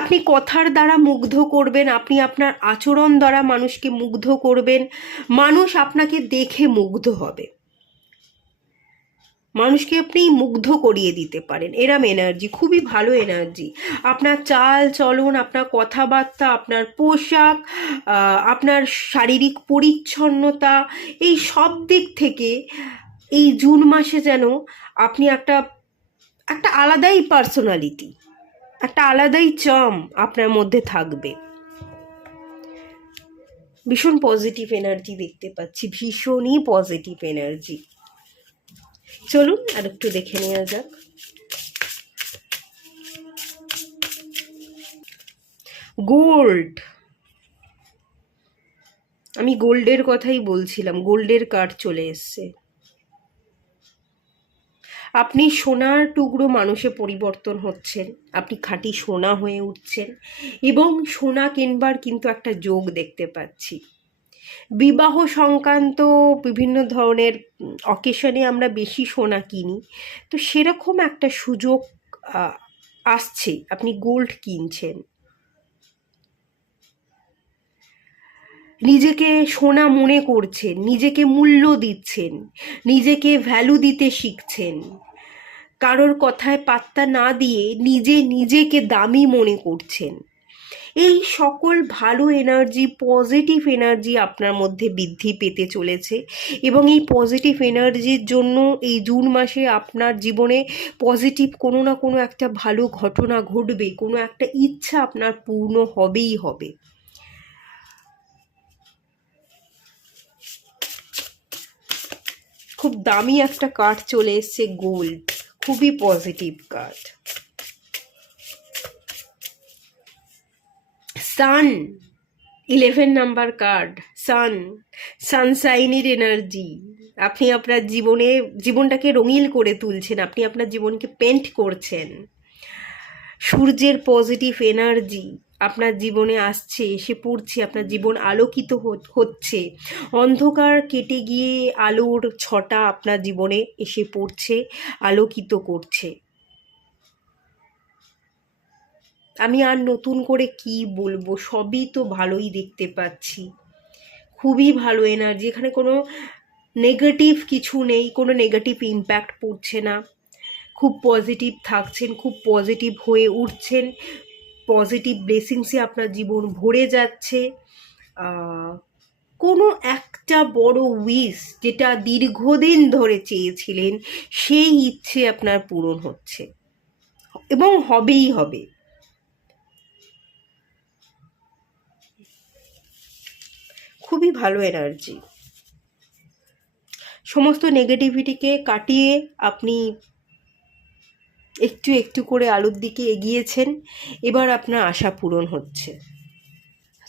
আপনি কথার দ্বারা মুগ্ধ করবেন, আপনি আপনার আচরণ দ্বারা মানুষকে মুগ্ধ করবেন, মানুষ আপনাকে দেখে মুগ্ধ হবে, মানুষকে আপনি মুগ্ধ করিয়ে দিতে পারেন, এরম এনার্জি, খুবই ভালো এনার্জি। আপনার চাল চলন, আপনার কথাবার্তা, আপনার পোশাক, আপনার শারীরিক পরিচ্ছন্নতা, এই সব দিক থেকে এই জুন মাসে যেন আপনি একটা একটা আলাদাই পার্সোনালিটি, একটা আলাদাই চার্ম আপনার মধ্যে থাকবে। ভীষণ পজিটিভ এনার্জি দেখতে পাচ্ছি, ভীষণই পজিটিভ এনার্জি। চলুন আর একটু দেখে নেওয়া যাক। গোল্ড, আমি গোল্ডের কথাই বলছিলাম, গোল্ডের কার্ড চলে এসছে। আপনি সোনার টুকরো মানুষে পরিবর্তন হচ্ছেন, আপনি খাঁটি সোনা হয়ে উঠছেন, এবং সোনা কিনবার কিন্তু একটা যোগ দেখতে পাচ্ছি। বিবাহ সংক্রান্ত বিভিন্ন ধরনের অকেশনে আমরা বেশি সোনা কিনি, তো সেরকম একটা সুযোগ আসছে, আপনি গোল্ড কিনছেন, নিজেকে সোনা মনে করছেন, নিজেকে মূল্য দিচ্ছেন, নিজেকে ভ্যালু দিতে শিখছেন, কারোর কথায় পাত্তা না দিয়ে নিজেকে দামি মনে করছেন। এই সকল ভালো এনার্জি, পজিটিভ এনার্জি আপনার মধ্যে বৃদ্ধি পেতে চলেছে, এবং এই পজিটিভ এনার্জির জন্য এই জুন মাসে আপনার জীবনে পজিটিভ কোনো না কোনো একটা ভালো ঘটনা ঘটবে, কোনো একটা ইচ্ছা আপনার পূর্ণ হবেই হবে। খুব দামি একটা কার্ড চলে এসছে, গোল্ড, খুবই পজিটিভ কার্ড। সান, 11 নাম্বার কার্ড, সানশাইনের এনার্জি। আপনি আপনার জীবনটাকে রঙিন করে তুলছেন, আপনি আপনার জীবনকে পেন্ট করছেন। সূর্যের পজিটিভ এনার্জি আপনার জীবনে আসছে, এসে পড়ছে, আপনার জীবন আলোকিত হচ্ছে, অন্ধকার কেটে গিয়ে আলোর ছটা আপনার জীবনে এসে পড়ছে, আলোকিত করছে। আমি আর নতুন করে কি বলবো, সবই তো ভালোই দেখতে পাচ্ছি, খুবই ভালো এনার্জি, এখানে কোনো নেগেটিভ কিছু নেই, কোনো নেগেটিভ ইম্প্যাক্ট পড়ছে না, খুব পজিটিভ থাকছেন, খুব পজিটিভ হয়ে উঠছেন, পজিটিভ ব্লেসিংসে আপনার জীবন ভরে যাচ্ছে। কোনো একটা বড় উইশ যেটা দীর্ঘদিন ধরে চেয়েছিলেন, সেই ইচ্ছে আপনার পূরণ হচ্ছে এবং হবেই হবে। খুবই ভালো এনার্জি, সমস্ত নেগেটিভিটিকে কাটিয়ে আপনি একটু একটু করে আলোর দিকে এগিয়েছেন, এবার আপনার আশা পূরণ হচ্ছে।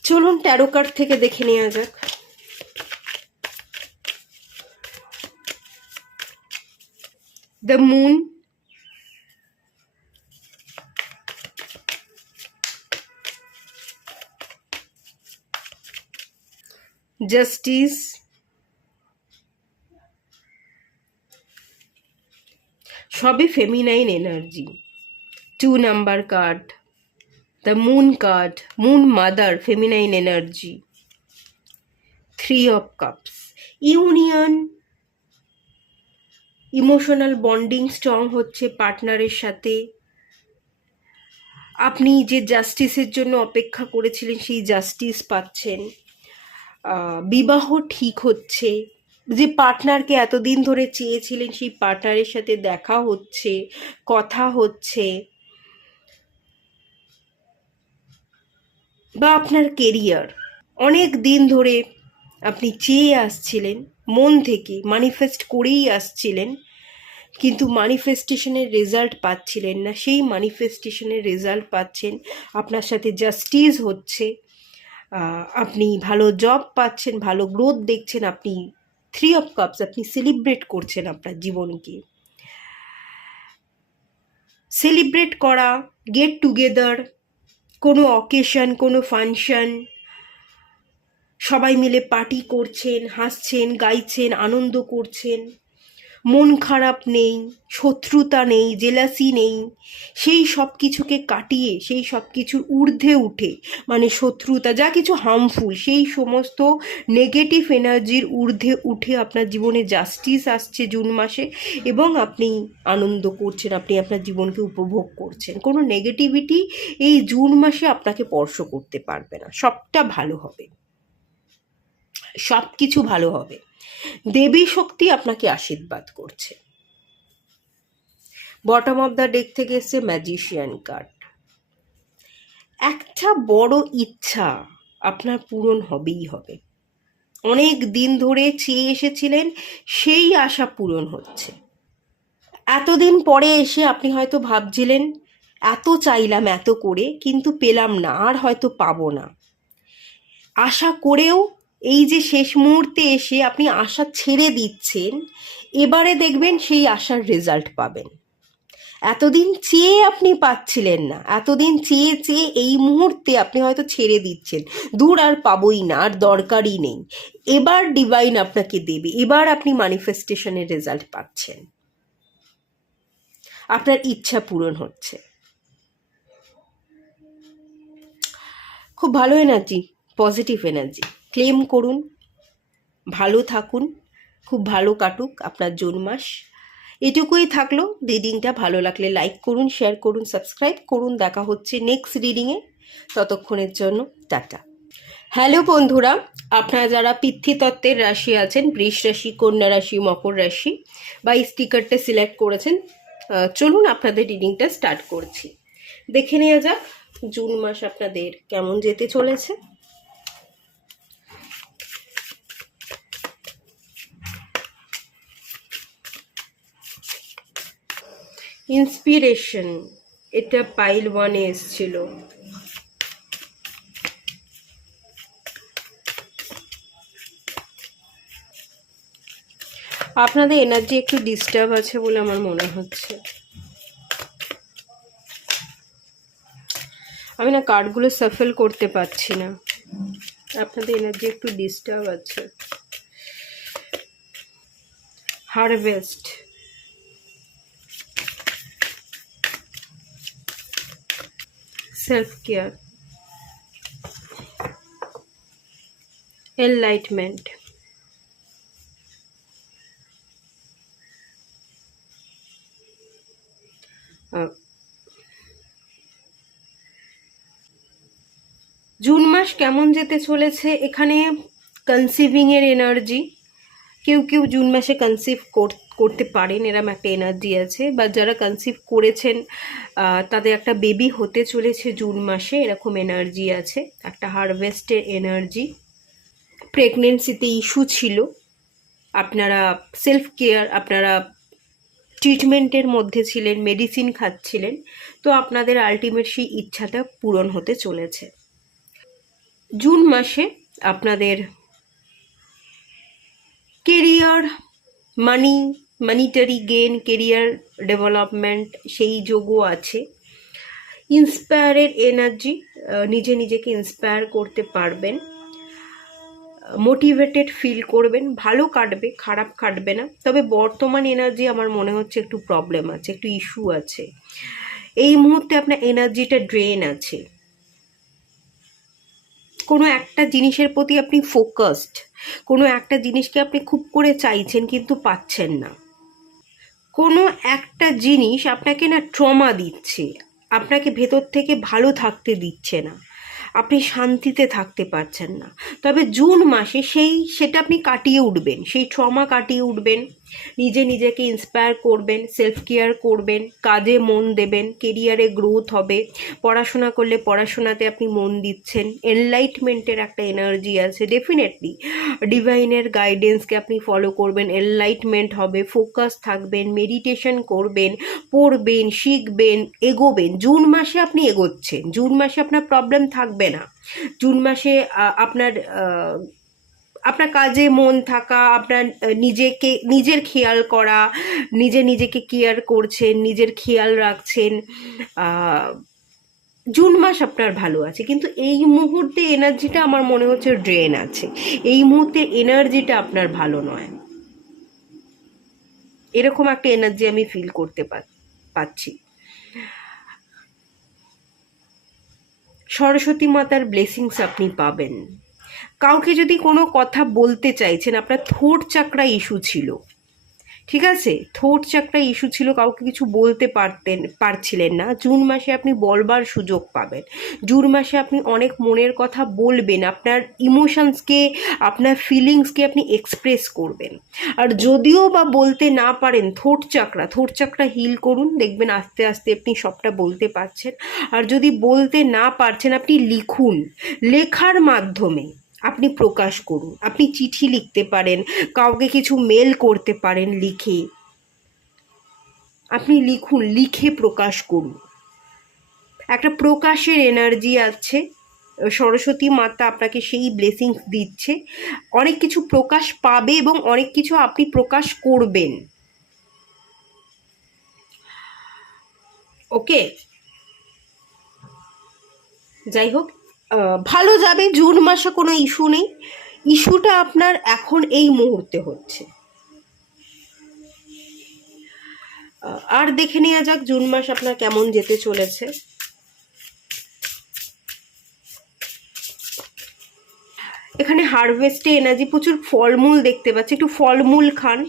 চলুন ট্যারো কার্ড থেকে দেখে নেওয়া যাক। দ্য মুন, জাস্টিস, সবই feminine energy. 2 number card, the moon card, moon mother, feminine energy. 3 of cups, union, emotional bonding strong হচ্ছে পার্টনারের সাথে। আপনি যে জাস্টিসের জন্য অপেক্ষা করেছিলেন সেই জাস্টিস পাচ্ছেন। বিবাহ ঠিক হচ্ছে। যে পার্টনারকে এতদিন ধরে চেয়েছিলেন সেই পার্টনারের সাথে দেখা হচ্ছে, কথা হচ্ছে। বা আপনার কেরিয়ার, অনেক দিন ধরে আপনি চেয়ে আসছিলেন, মন থেকে ম্যানিফেস্ট করেই আসছিলেন, কিন্তু ম্যানিফেস্টেশনের রেজাল্ট পাচ্ছিলেন না, সেই ম্যানিফেস্টেশনের রেজাল্ট পাচ্ছেন। আপনার সাথে জাস্টিস হচ্ছে, আপনি ভালো জব পাচ্ছেন, ভালো গ্রোথ দেখছেন। আপনি 3 অফ কাপস, আপনি সেলিব্রেট করছেন আপনার জীবনকে। সেলিব্রেট করা, গেট টুগেদার, কোনো অকেশন, কোনো ফাংশন, সবাই মিলে পার্টি করছেন, হাসছেন, গাইছেন, আনন্দ করছেন। মন খারাপ নেই, শত্রুতা নেই, জেলাসি নেই। সেই সব কিছুকে কাটিয়ে, সেই সব কিছুর ঊর্ধ্বে উঠে, মানে শত্রুতা, যা কিছু হার্মফুল, সেই সমস্ত নেগেটিভ এনার্জির ঊর্ধ্বে উঠে আপনার জীবনে জাস্টিস আসছে জুন মাসে, এবং আপনি আনন্দ করছেন, আপনি আপনার জীবনকে উপভোগ করছেন। কোনো নেগেটিভিটি এই জুন মাসে আপনাকে স্পর্শ করতে পারবে না। সবটা ভালো হবে, সব কিছু ভালো হবে। দেবী শক্তি আপনাকে আশীর্বাদ করছে। বটম অফ দ্য ডেক থেকে এসছে ম্যাজিশিয়ান কার্ড। একটা বড় ইচ্ছা আপনার পূরণ হবেই হবে। অনেক দিন ধরে চেয়ে এসেছিলেন, সেই আশা পূরণ হচ্ছে। এতদিন পরে এসে আপনি হয়তো ভাবছিলেন, এত চাইলাম এত করে, কিন্তু পেলাম না, আর হয়তো পাবো না। আশা করেও এই যে শেষ মুহূর্তে এসে আপনি আশা ছেড়ে দিচ্ছেন, এবারে দেখবেন সেই আশার রেজাল্ট পাবেন। এতদিন চেয়ে আপনি পাচ্ছিলেন না, এতদিন চেয়ে চেয়ে এই মুহূর্তে আপনি হয়তো ছেড়ে দিচ্ছেন, দূর আর পাবোই না, আর দরকারই নেই। এবার ডিভাইন আপনাকে দেবে, এবার আপনি ম্যানিফেস্টেশনের রেজাল্ট পাচ্ছেন, আপনার ইচ্ছা পূরণ হচ্ছে। খুব ভালো এনার্জি, পজিটিভ এনার্জি। ক্লেম করুন, ভালো থাকুন, খুব ভালো কাটুক আপনার জুন মাস। এটুকুই থাকলো। রিডিংটা ভালো লাগলে লাইক করুন, শেয়ার করুন, সাবস্ক্রাইব করুন। দেখা হচ্ছে নেক্সট রিডিংয়ে। ততক্ষণের জন্য টাটা। হ্যালো বন্ধুরা, আপনারা যারা পিতৃতত্ত্বের রাশি আছেন, বৃষ রাশি, কন্যা রাশি, মকর রাশি, বা এই স্টিকারটা সিলেক্ট করেছেন, চলুন আপনাদের রিডিংটা স্টার্ট করছি। দেখে নেওয়া যাক জুন মাস আপনাদের কেমন যেতে চলেছে। ইন্সপিরেশন, এটা পাইল 1-এ এসেছিল। আপনাদের এনার্জি একটু ডিস্টার্ব আছে বলে আমার মনে হচ্ছে। আমি না কার্ডগুলো সাফল করতে পারছি না, আপনাদের এনার্জি একটু ডিস্টার্ব আছে। Harvest, self care, enlightenment, June মাস কেমন যেতে চলেছে এখানে কনসিভিংয়ের এনার্জি। কেউ কেউ জুন মাসে কনসিভ করতে পারেন, এরম একটা এনার্জি আছে। বা যারা কনসিভ করেছেন তাদের একটা বেবি হতে চলেছে জুন মাসে, এরকম এনার্জি আছে। একটা হারভেস্টের এনার্জি। প্রেগনেন্সিতে ইস্যু ছিল, আপনারা সেলফ কেয়ার, আপনারা ট্রিটমেন্টের মধ্যে ছিলেন, মেডিসিন খাচ্ছিলেন, তো আপনাদের আলটিমেট সেই ইচ্ছাটা পূরণ হতে চলেছে। জুন মাসে আপনাদের career, monetary gain, career development, সেই যোগও আছে। ইন্সপায়ারের এনার্জি, নিজে নিজেকে ইন্সপায়ার করতে পারবেন। মোটিভেটেড ফিল করবেন, ভালো কাটবে, খারাপ কাটবে না। তবে বর্তমান এনার্জি আমার মনে হচ্ছে একটু প্রবলেম আছে, একটু ইস্যু আছে। এই মুহূর্তে আপনার এনার্জিটা ড্রেন আছে। কোনো একটা জিনিসের প্রতি আপনি ফোকাসড, কোনো একটা জিনিসকে আপনি খুব করে চাইছেন কিন্তু পাচ্ছেন না। কোনো একটা জিনিস আপনাকে না ট্রমা দিচ্ছে, আপনাকে ভেতর থেকে ভালো থাকতে দিচ্ছে না, আপনি শান্তিতে থাকতে পারছেন না। তবে জুন মাসে সেটা আপনি কাটিয়ে উঠবেন, সেই ট্রমা কাটিয়ে উঠবেন, নিজেকে ইন্সপায়ার করবেন, সেলফ কেয়ার করবেন, কাজে মন দেবেন, কেরিয়ারে গ্রোথ হবে, পড়াশোনা করলে পড়াশোনাতে আপনি মন দিচ্ছেন, এনলাইটমেন্টের একটা এনার্জি আছে, ডেফিনেটলি ডিভাইনের গাইডেন্সকে আপনি ফলো করবেন, এনলাইটমেন্ট হবে, ফোকাস থাকবেন, মেডিটেশন করবেন, পড়বেন, শিখবেন, এগোবেন। জুন মাসে আপনি এগোচ্ছেন, জুন মাসে আপনার প্রবলেম থাকবে না। জুন মাসে আপনার আপনার কাজে মন থাকা, আপনার নিজের খেয়াল করা, নিজেকে কেয়ার করছেন, নিজের খেয়াল রাখছেন, জুন মাস আপনার ভালো আছে। কিন্তু এই মুহূর্তে এনার্জিটা আমার মনে হচ্ছে ড্রেন আছে, এই মুহূর্তে এনার্জিটা আপনার ভালো নয়, এরকম একটা এনার্জি আমি ফিল করতে পাচ্ছি। সরস্বতী মাতার ব্লেসিংস আপনি পাবেন। কাউকে যদি কোনো কথা বলতে চাইছেন, আপনার থ্রোট চাকরা ইস্যু ছিল, ঠিক আছে, থ্রোট চাকরা ইস্যু ছিল, কাউকে কিছু বলতে পারছিলেন না, জুন মাসে আপনি বলবার সুযোগ পাবেন। জুন মাসে আপনি অনেক মনের কথা বলবেন, আপনার ইমোশনসকে, আপনার ফিলিংসকে আপনি এক্সপ্রেস করবেন। আর যদিও বা বলতে না পারেন, থ্রোট চাকরা হিল করুন, দেখবেন আস্তে আস্তে আপনি সবটা বলতে পারছেন। আর যদি বলতে না পারছেন, আপনি লিখুন, লেখার মাধ্যমে আপনি প্রকাশ করুন। আপনি চিঠি লিখতে পারেন, কাউকে কিছু মেল করতে পারেন লিখে, আপনি লিখুন, লিখে প্রকাশ করুন। একটা প্রকাশের এনার্জি আছে, সরস্বতী মাতা আপনাকে সেই ব্লেসিংস দিচ্ছে, অনেক কিছু প্রকাশ পাবে এবং অনেক কিছু আপনি প্রকাশ করবেন। ওকে, যাই হোক, ভালো যাবে। জুন মাসে কোনো ইস্যু নেই, ইস্যুটা আপনার এখন এই মুহূর্তে হচ্ছে। আর দেখে নেওয়া যাক জুন মাস আপনার কেমন যেতে চলেছে। এখানে হারভেস্টে এনার্জি, প্রচুর ফলমূল দেখতে পাচ্ছি, একটু ফলমূল খান।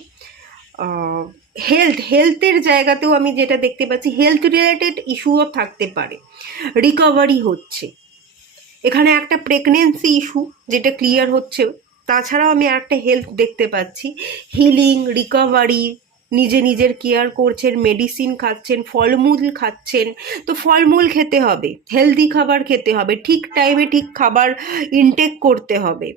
হেলথের জায়গাতেও আমি যেটা দেখতে পাচ্ছি, হেলথ রিলেটেড ইস্যুও থাকতে পারে, রিকভারি হচ্ছে। এখানে একটা প্রেগনেন্সি ইস্যু যেটা ক্লিয়ার হচ্ছে, তাছাড়াও আমি একটা হেলথ দেখতে পাচ্ছি, হিলিং, রিকভারি, নিজের কেয়ার করছেন, মেডিসিন খাচ্ছেন, ফলমূল খাচ্ছেন। তো ফলমূল খেতে হবে, হেলদি খাবার খেতে হবে, ঠিক টাইমে ঠিক খাবার ইনটেক করতে হবে,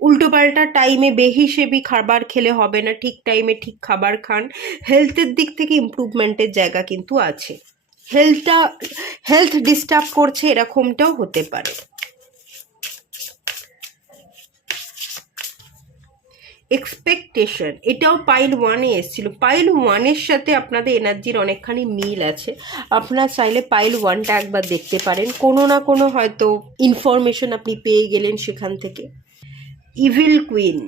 উল্টোপাল্টা টাইমে বেহিসেবি খাবার খেলে হবে না, ঠিক টাইমে ঠিক খাবার খান। হেলথের দিক থেকে ইমপ্রুভমেন্টের জায়গা কিন্তু আছে। হেলথ ডিস্টার্ব করছে, এরকমটাও হতে পারে। এক্সপেকটেশন, এটাও পাইল ওয়ানে এসেছিল, পাইল ওয়ানের সাথে আপনাদের এনার্জির অনেকখানি মিল আছে। আপনারা চাইলে পাইল ওয়ানটা একবার দেখতে পারেন, কোনো না কোনো হয়তো ইনফরমেশন আপনি পেয়ে গেলেন সেখান থেকে। ইভিল কুইন,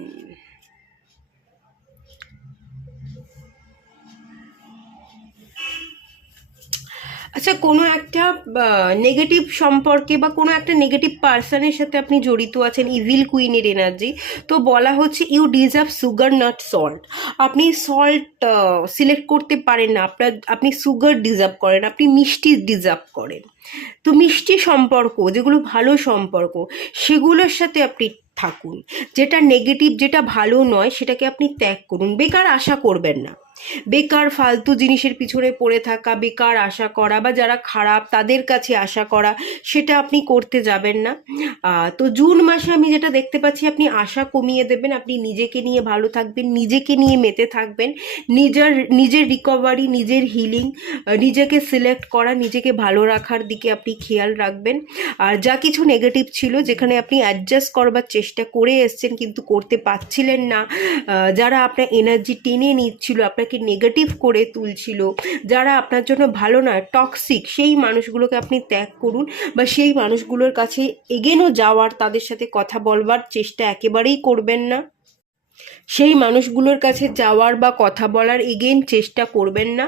আচ্ছা, কোনো একটা নেগেটিভ সম্পর্কে বা কোনো একটা নেগেটিভ পার্সনের সাথে আপনি জড়িত আছেন, ইভিল কুইনের এনার্জি। তো বলা হচ্ছে you deserve sugar not salt. আপনি সল্ট সিলেক্ট করতে পারেন না, আপনি সুগার ডিজার্ভ করেন, আপনি মিষ্টি ডিজার্ভ করেন। তো মিষ্টি সম্পর্ক, যেগুলো ভালো সম্পর্ক, সেগুলোর সাথে আপনি থাকুন। যেটা নেগেটিভ, যেটা ভালো নয়, সেটাকে আপনি ত্যাগ করুন। বেকার আশা করবেন না, বেকার ফালতু জিনিসের পিছনে পড়ে থাকা, বেকার আশা করা, বা যারা খারাপ তাদের কাছে আশা করা, সেটা আপনি করতে যাবেন না। তো জুন মাসে আমি যেটা দেখতে পাচ্ছি, আপনি আশা কমিয়ে দেবেন, আপনি নিজেকে নিয়ে ভালো থাকবেন, নিজেকে নিয়ে মেতে থাকবেন, নিজের রিকভারি, নিজের হিলিং, নিজেকে সিলেক্ট করা, নিজেকে ভালো রাখার দিকে আপনি খেয়াল রাখবেন। আর যা কিছু নেগেটিভ ছিল, যেখানে আপনি অ্যাডজাস্ট করবার চেষ্টা করে এসছেন কিন্তু করতে পারছিলেন না, যারা আপনার এনার্জি টেনে নিচ্ছিল, আপনার আপনাকে নেগেটিভ করে তুলছিল, যারা আপনার জন্য ভালো নয়, টক্সিক, সেই মানুষগুলোকে আপনি ত্যাগ করুন, বা সেই মানুষগুলোর কাছে এগেনও যাওয়ার, তাদের সাথে কথা বলবার চেষ্টা একেবারেই করবেন না। সেই মানুষগুলোর কাছে যাওয়ার বা কথা বলার এগেন চেষ্টা করবেন না।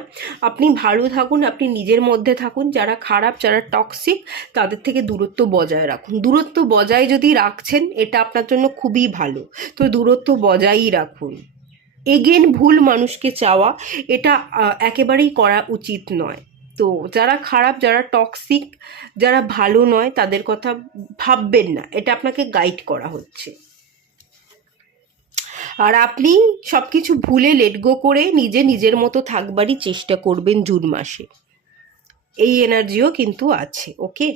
আপনি ভালো থাকুন, আপনি নিজের মধ্যে থাকুন। যারা খারাপ, যারা টক্সিক, তাদের থেকে দূরত্ব বজায় রাখুন। দূরত্ব বজায় যদি রাখছেন, এটা আপনার জন্য খুবই ভালো, তো দূরত্ব বজায়ই রাখুন। এগেন ভুল মানুষকে চাওয়া, এটা একেবারেই করা উচিত নয়। তো যারা খারাপ, যারা টক্সিক, যারা ভালো নয়, তাদের কথা ভাববেন না, এটা আপনাকে গাইড করা হচ্ছে। আর আপনি সব কিছু ভুলে লেট গো করে নিজের মতো থাকবারই চেষ্টা করবেন জুন মাসে। এই এনার্জিও কিন্তু আছে। ওকে,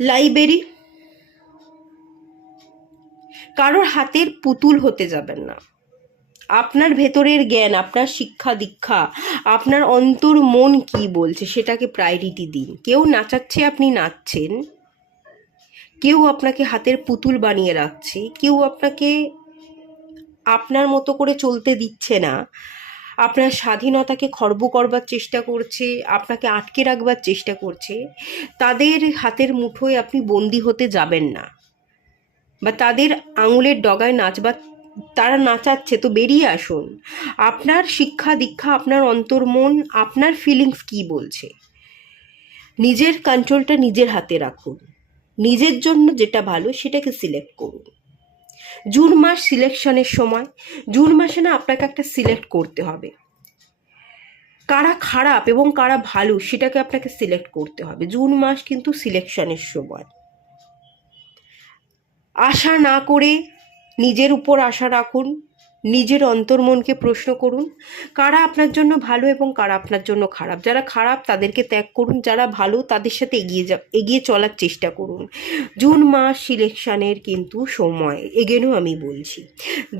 লাইব্রেরি, কারোর হাতের পুতুল হতে যাবেন না। আপনার ভেতরের জ্ঞান, আপনার শিক্ষা দীক্ষা, আপনার অন্তর মন কি বলছে সেটাকে প্রায়োরিটি দিন। কেউ নাচাচ্ছে, আপনি নাচছেন। কেউ আপনাকে হাতের পুতুল বানিয়ে রাখছে, কেউ আপনাকে আপনার মতো করে চলতে দিচ্ছে না, আপনার স্বাধীনতাকে খর্ব করবার চেষ্টা করছে, আপনাকে আটকে রাখবার চেষ্টা করছে। তাদের হাতের মুঠোয় আপনি বন্দি হতে যাবেন না, বা তাদের আঙুলের ডগায় নাচবার, তারা নাচাচ্ছে তো বেরিয়ে আসুন। আপনার শিক্ষা দীক্ষা, আপনার অন্তর্মন, আপনার ফিলিংস কি বলছে, নিজের কন্ট্রোলটা নিজের হাতে রাখুন। নিজের জন্য যেটা ভালো সেটাকে সিলেক্ট করুন। জুন মাস সিলেকশনের সময়। জুন মাসে না আপনাকে একটা সিলেক্ট করতে হবে, কারা খারাপ এবং কারা ভালো সেটাকে আপনাকে সিলেক্ট করতে হবে। জুন মাস কিন্তু সিলেকশনের সময়। আশা না করে নিজের উপর আশা রাখুন, নিজের অন্তর্মনকে প্রশ্ন করুন, কারা আপনার জন্য ভালো এবং কারা আপনার জন্য খারাপ। যারা খারাপ তাদেরকে ত্যাগ করুন, যারা ভালো তাদের সাথে এগিয়ে চলার চেষ্টা করুন। জুন মাস সিলেকশনের কিন্তু সময়, এগেনও আমি বলছি।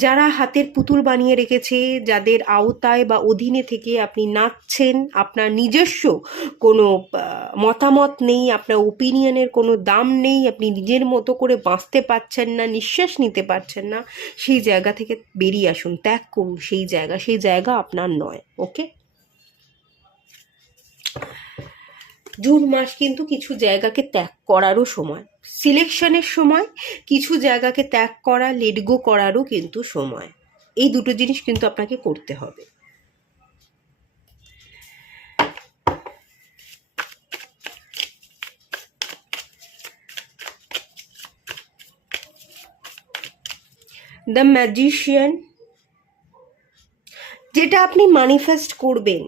যারা হাতের পুতুল বানিয়ে রেখেছে, যাদের আওতায় বা অধীনে থেকে আপনি নাচছেন, আপনার নিজস্ব কোনো মতামত নেই, আপনার ওপিনিয়নের কোনো দাম নেই, আপনি নিজের মতো করে বাঁচতে পারছেন না, নিঃশ্বাস নিতে পারছেন না, সেই জায়গা থেকে বেরিয়ে আসুন, ত্যাগ করুন সেই জায়গা আপনার নয়। ওকে, জুন মাস কিন্তু কিছু জায়গাকে ত্যাগ করারও সময়। সিলেকশনের সময় কিছু জায়গাকে ত্যাগ করা, লেট গো করারও কিন্তু সময়। এই দুটো জিনিস কিন্তু আপনাকে করতে হবে। দ্য ম্যাজিশিয়ান, যেটা আপনি ম্যানিফেস্ট করবেন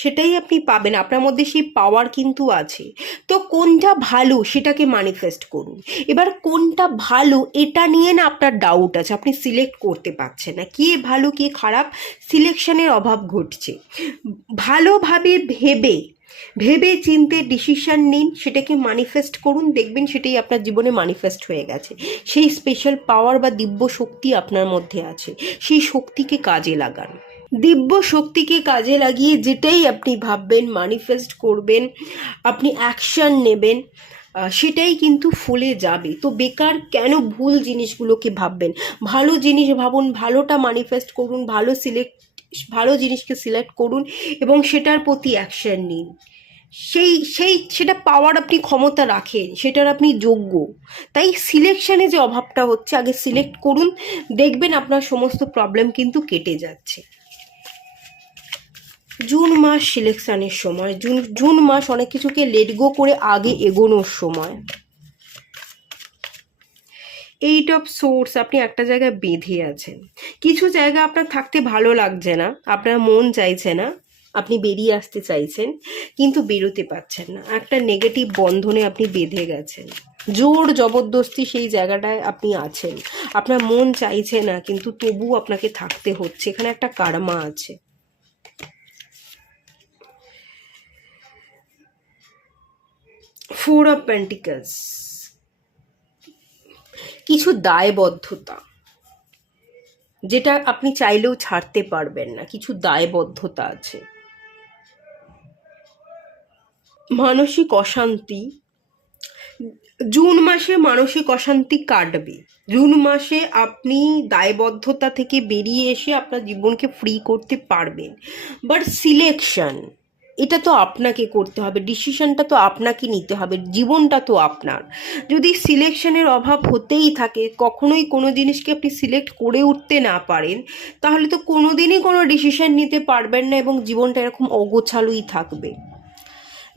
সেটাই আপনি পাবেন। আপনার মধ্যে সেই পাওয়ার কিন্তু আছে। তো কোনটা ভালো সেটাকে ম্যানিফেস্ট করুন। এবার কোনটা ভালো এটা নিয়ে না আপনার ডাউট আছে, আপনি সিলেক্ট করতে পারছেন না, কে ভালো কে খারাপ, সিলেকশনের অভাব ঘটছে। ভালোভাবে ভেবে চিনতে ডিসিশন নিন, সেটাকে ম্যানিফেস্ট করুন, দেখবেন সেটাই আপনার জীবনে ম্যানিফেস্ট হয়ে গেছে। সেই স্পেশাল পাওয়ার বা দিব্য শক্তি আপনার মধ্যে আছে, সেই শক্তিকে কাজে লাগান। দিব্য শক্তিকে কাজে লাগিয়ে যেটাই আপনি ভাববেন, ম্যানিফেস্ট করবেন, আপনি অ্যাকশন নেবেন, সেটাই কিন্তু ফলে যাবে। তো বেকার কেন ভুল জিনিসগুলোকে ভাববেন? ভালো জিনিস ভাবুন, ভালোটা ম্যানিফেস্ট করুন, ভালো জিনিসকে সিলেক্ট করুন এবং সেটার প্রতি অ্যাকশন নিন। সেটা পাওয়ার আপনি ক্ষমতা রাখেন, সেটার আপনি যোগ্য। তাই সিলেকশনে যে অভাবটা হচ্ছে, আগে সিলেক্ট করুন, দেখবেন আপনার সমস্ত প্রবলেম কিন্তু কেটে যাচ্ছে। জুন মাস সিলেকশনের সময়। জুন মাস অনেক কিছুকে লেট গো করে আগে এগোনোর সময়। 8 অফ সোর্স, আপনি একটা জায়গায় বেঁধে আছেন। কিছু জায়গা আপনার থাকতে ভালো লাগছে না, আপনার মন চাইছে না, আপনি বেরিয়ে আসতে চাইছেন কিন্তু বেরোতে পারছেন না। একটা নেগেটিভ বন্ধনে আপনি বেঁধে গেছেন, জোর জবরদস্তি সেই জায়গাটায় আপনি আছেন। আপনার মন চাইছে না কিন্তু তবু আপনাকে থাকতে হচ্ছে। এখানে একটা কার্মা আছে। ফোর অফ পেন্টিকলস, কিছু দায়বদ্ধতা যেটা আপনি চাইলেও ছাড়তে পারবেন না, কিছু দায়বদ্ধতা আছে। মানসিক অশান্তি, জুন মাসে মানসিক অশান্তি কাটবে। জুন মাসে আপনি দায়বদ্ধতা থেকে বেরিয়ে এসে আপনার জীবনকে ফ্রি করতে পারবেন। বাট সিলেকশন, এটা তো আপনাকে করতে হবে, ডিসিশনটা তো আপনাকে নিতে হবে, জীবনটা তো আপনার। যদি সিলেকশনের অভাব হতেই থাকে, কখনোই কোনো জিনিসকে আপনি সিলেক্ট করে উঠতে না পারেন, তাহলে তো কোনো দিনই কোনো ডিসিশন নিতে পারবেন না এবং জীবনটা এরকম অগোছালোই থাকবে।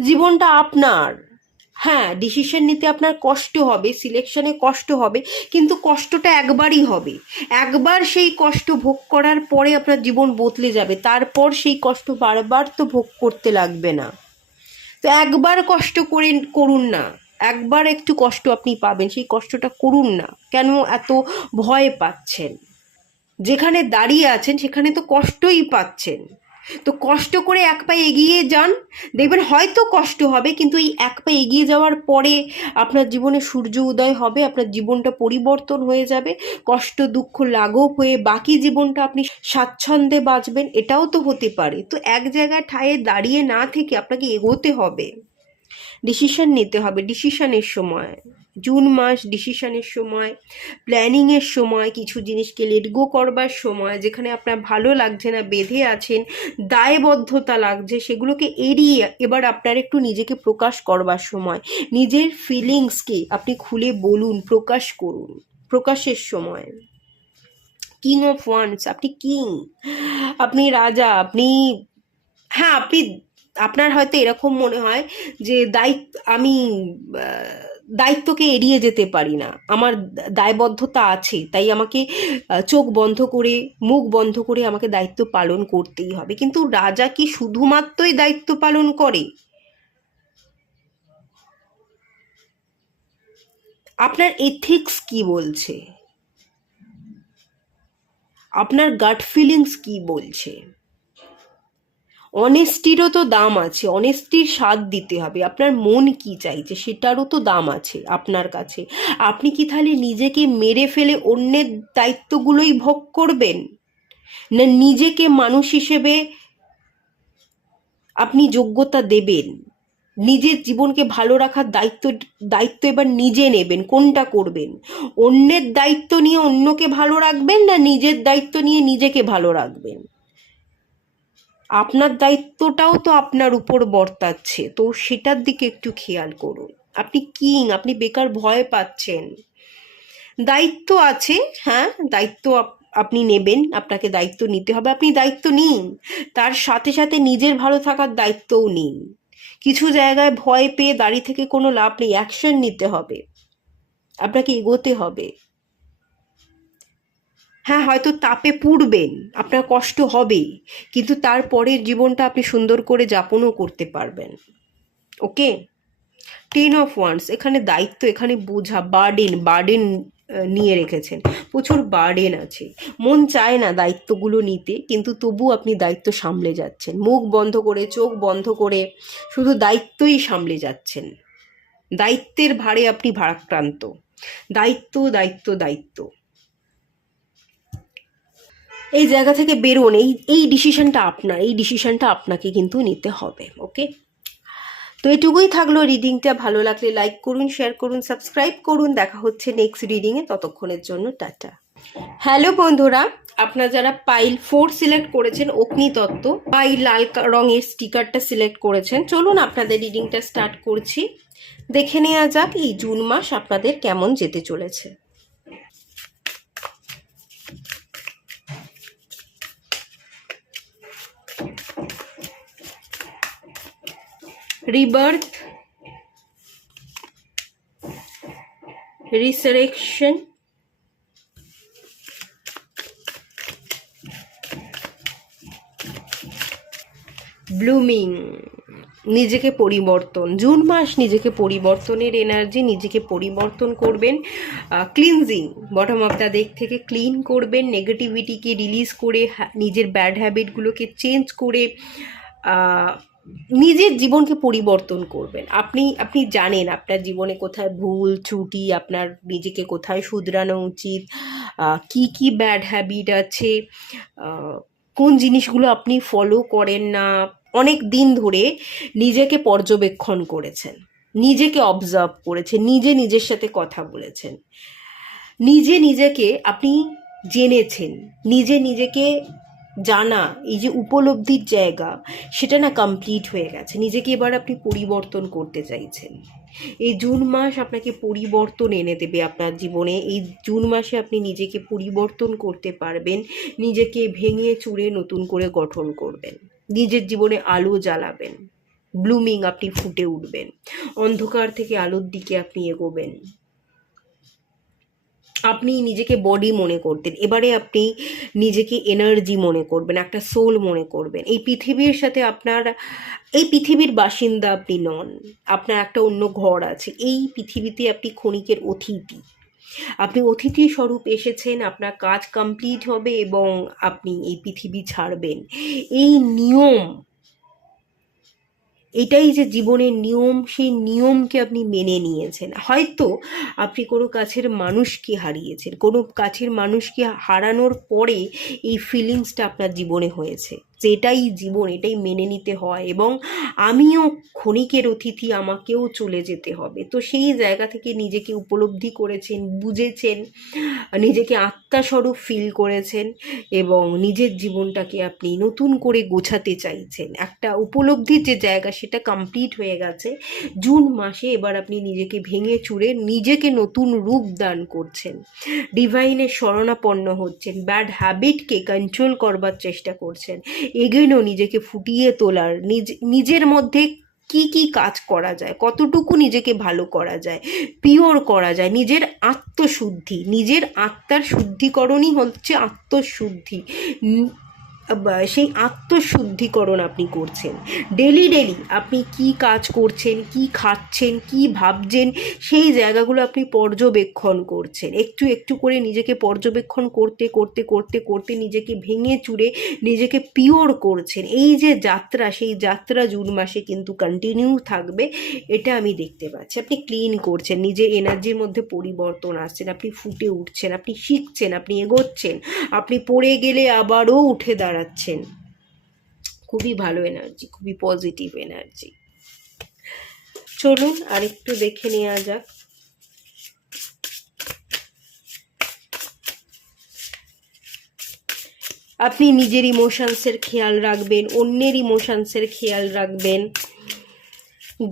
জীবনটা আপনার। হ্যাঁ, ডিসিশন নিতে আপনার কষ্ট হবে, সিলেকশনে কষ্ট হবে, কিন্তু কষ্টটা একবারই হবে। একবার সেই কষ্ট ভোগ করার পরে আপনার জীবন বদলে যাবে, তারপর সেই কষ্ট বারবার তো ভোগ করতে লাগবে না। তো একবার কষ্ট করে করুন না, একবার একটু কষ্ট আপনি পাবেন, সেই কষ্টটা করুন না। কেন এত ভয় পাচ্ছেন? যেখানে দাঁড়িয়ে আছেন সেখানে তো কষ্টই পাচ্ছেন। তো কষ্ট করে এক পা এগিয়ে যান, দেখবেন হয়তো কষ্ট হবে, কিন্তু এই এক পা এগিয়ে যাওয়ার পরে আপনার জীবনে সূর্য উদয় হবে, আপনার জীবনটা পরিবর্তন হয়ে যাবে, কষ্ট দুঃখ লাঘব হয়ে বাকি জীবনটা আপনি স্বাচ্ছন্দ্যে বাঁচবেন, এটাও তো হতে পারে। তো এক জায়গায় ঠায়ে দাঁড়িয়ে না থেকে আপনাকে এগোতে হবে, ডিসিশন নিতে হবে। ডিসিশনের সময়, জুন মাস ডিসিশনের সময়, প্ল্যানিংয়ের সময়, কিছু জিনিসকে লেট গো করবার সময়, যেখানে আপনার ভালো লাগছে না, বেঁধে আছেন, দায়বদ্ধতা লাগছে, সেগুলোকে এড়িয়ে এবার আপনার একটু নিজেকে প্রকাশ করবার সময়। নিজের ফিলিংসকে আপনি খুলে বলুন, প্রকাশ করুন, প্রকাশের সময়। কিং অফ ওয়ান্স, আপনি কিং, আপনি রাজা, আপনি, হ্যাঁ আপনি, আপনার হয়তো এরকম মনে হয় যে আমি দায়িত্বকে এড়িয়ে যেতে পারি না, আমার দায়বদ্ধতা আছে, তাই আমাকে চোখ বন্ধ করে, মুখ বন্ধ করে আমাকে দায়িত্ব পালন করতেই হবে। কিন্তু রাজা কি শুধুমাত্রই দায়িত্ব পালন করে? আপনার এথিক্স কি বলছে? আপনার গাট ফিলিংস কি বলছে? অনেস্টিরও তো দাম আছে, অনেস্টির স্বাদ দিতে হবে। আপনার মন কি চাইছে সেটারও তো দাম আছে আপনার কাছে। আপনি কি তাহলে নিজেকে মেরে ফেলে অন্যের দায়িত্বগুলোই ভোগ করবেন, না নিজেকে মানুষ হিসেবে আপনি যোগ্যতা দেবেন? নিজের জীবনকে ভালো রাখার দায়িত্ব, দায়িত্ব এবার নিজে নেবেন। কোনটা করবেন? অন্যের দায়িত্ব নিয়ে অন্যকে ভালো রাখবেন, না নিজের দায়িত্ব নিয়ে নিজেকে ভালো রাখবেন? আপনার দায়িত্বটাও তো আপনার উপর বর্তাচ্ছে, তো সেটার দিকে একটু খেয়াল করুন। আপনি কিং, আপনি বেকার ভয় পাচ্ছেন। দায়িত্ব আছে, হ্যাঁ দায়িত্ব আপনি নেবেন, আপনাকে দায়িত্ব নিতে হবে, আপনি দায়িত্ব নিন, তার সাথে সাথে নিজের ভালো থাকার দায়িত্বও নিন। কিছু জায়গায় ভয় পেয়ে দাঁড়িয়ে থেকে কোনো লাভ নেই, অ্যাকশন নিতে হবে, আপনাকে এগোতে হবে। হ্যাঁ হয়তো তাপে পুড়বেন, আপনার কষ্ট হবে, কিন্তু তারপরের জীবনটা আপনি সুন্দর করে যাপনও করতে পারবেন। ওকে। 10 of Wands, এখানে দায়িত্ব, এখানে বোঝা, বার্ডেন, বার্ডেন নিয়ে রেখেছেন, প্রচুর বার্ডেন আছে। মন চায় না দায়িত্বগুলো নিতে, কিন্তু তবু আপনি দায়িত্ব সামলে যাচ্ছেন, মুখ বন্ধ করে, চোখ বন্ধ করে, শুধু দায়িত্বই সামলে যাচ্ছেন। দায়িত্বের ভারে আপনি ভারাক্রান্ত। দায়িত্ব, দায়িত্ব, দায়িত্ব। এই জায়গা থেকে বেরোন, এই ডিসিশনটা আপনার, এই ডিসিশনটা আপনাকে কিন্তু নিতে হবে। ওকে। তো এটুকুই থাকলো রিডিংটা। ভালো লাগলে লাইক করুন, শেয়ার করুন, সাবস্ক্রাইব করুন। দেখা হচ্ছে নেক্সট রিডিংয়ে, ততক্ষণের জন্য টাটা। হ্যালো বন্ধুরা, আপনারা যারা পাইল 4 সিলেক্ট করেছেন, অগ্নি তত্ত্ব বা এই লাল রঙের স্টিকারটা সিলেক্ট করেছেন, চলুন আপনাদের রিডিংটা স্টার্ট করছি। দেখে নেওয়া যাক এই জুন মাস আপনাদের কেমন যেতে চলেছে। রিবার্থ, রিসারেকশন, ব্লুমিং, নিজেকে পরিবর্তন। জুন মাস নিজেকে পরিবর্তনের এনার্জি, নিজেকে পরিবর্তন করবেন। Cleansing, bottom of the deck থেকে ক্লিন করবেন, নেগেটিভিটিকে রিলিজ করে, নিজের ব্যাড হ্যাবিটগুলোকে চেঞ্জ করে নিজের জীবনকে পরিবর্তন করবেন। আপনি জানেন আপনার জীবনে কোথায় ভুল ত্রুটি, আপনার নিজেকে কোথায় শুধরানো উচিত, কি কি ব্যাড হ্যাবিট আছে, কোন জিনিসগুলো আপনি ফলো করেন না। অনেক দিন ধরে নিজেকে পর্যবেক্ষণ করেছেন, নিজেকে অবজার্ভ করেছেন, নিজে নিজের সাথে কথা বলেছেন, নিজে নিজেকে আপনি জেনেছেন, নিজে নিজেকে জানা, এই যে উপলব্ধির জায়গা, সেটা না কমপ্লিট হয়ে গেছে। নিজেকে এবার আপনি পরিবর্তন করতে চাইছেন। এই জুন মাস আপনাকে পরিবর্তন এনে দেবে আপনার জীবনে। এই জুন মাসে আপনি নিজেকে পরিবর্তন করতে পারবেন, নিজেকে ভেঙে চুরে নতুন করে গঠন করবেন, নিজের জীবনে আলো জ্বালাবেন, ব্লুমিং, আপনি ফুটে উঠবেন, অন্ধকার থেকে আলোর দিকে আপনি এগোবেন। আপনি নিজেকে বডি মনে করতেন, এবারে আপনি নিজেকে এনার্জি মনে করবেন, একটা সোল মনে করবেন। এই পৃথিবীর সাথে আপনার, এই পৃথিবীর বাসিন্দা আপনি নন, আপনার একটা অন্য ঘর আছে। এই পৃথিবীতে আপনি ক্ষণিকের অতিথি, আপনি অতিথি স্বরূপ এসেছেন, আপনার কাজ কমপ্লিট হবে এবং আপনি এই পৃথিবী ছাড়বেন। এই নিয়ম, এটাই যে জীবনের নিয়ম, সেই নিয়মকে আপনি মেনে নিয়েছেন। হয়তো আপনি কোনো কাছের মানুষকে হারিয়েছেন, কোনো কাছের মানুষকে হারানোর পরে এই ফিলিংসটা আপনার জীবনে হয়েছে, যে এটাই জীবন, এটাই মেনে নিতে হয় এবং আমিও ক্ষণিকের অতিথি, আমাকেও চলে যেতে হবে। তো সেই জায়গা থেকে নিজেকে উপলব্ধি করেছেন, বুঝেছেন, নিজেকে আত্মাস্বরূপ ফিল করেছেন এবং নিজের জীবনটাকে আপনি নতুন করে গোছাতে চাইছেন। একটা উপলব্ধির যে জায়গা, সেটা কমপ্লিট হয়ে গেছে জুন মাসে। এবার আপনি নিজেকে ভেঙে চুরে নিজেকে নতুন রূপ দান করছেন, ডিভাইনের শরণাপন্ন হচ্ছেন, ব্যাড হ্যাবিটকে কন্ট্রোল করবার চেষ্টা করছেন, এগেনও নিজেকে ফুটিয়ে তোলার, নিজের মধ্যে কি কি কাজ করা যায়, কতটুকু নিজেকে ভালো করা যায়, পিওর করা যায়, নিজের আত্মশুদ্ধি, নিজের আত্মার শুদ্ধিকরণই হচ্ছে আত্মশুদ্ধি। সেই আত্মশুদ্ধিকরণ আপনি করছেন। ডেলি ডেলি আপনি কি কাজ করছেন, কি খাচ্ছেন, কি ভাবছেন, সেই জায়গাগুলো আপনি পর্যবেক্ষণ করছেন। একটু একটু করে নিজেকে পর্যবেক্ষণ করতে করতে করতে করতে নিজেকে ভেঙে চুরে নিজেকে পিওর করছেন। এই যে যাত্রা, সেই যাত্রা জুন মাসে কিন্তু কন্টিনিউ থাকবে, এটা আমি দেখতে পাচ্ছি। আপনি ক্লিন করছেন, নিজের এনার্জির মধ্যে পরিবর্তন আসছেন, আপনি ফুটে উঠছেন, আপনি শিখছেন, আপনি এগোচ্ছেন, আপনি পড়ে গেলে আবারও উঠে দাঁড়াচ্ছেন। খুবই ভালো এনার্জি, খুবই পজিটিভ এনার্জি। চলুন আরেকটু দেখে নেওয়া যাক। আপনি নিজের ইমোশনসের খেয়াল রাখবেন, অন্যের ইমোশনসের খেয়াল রাখবেন।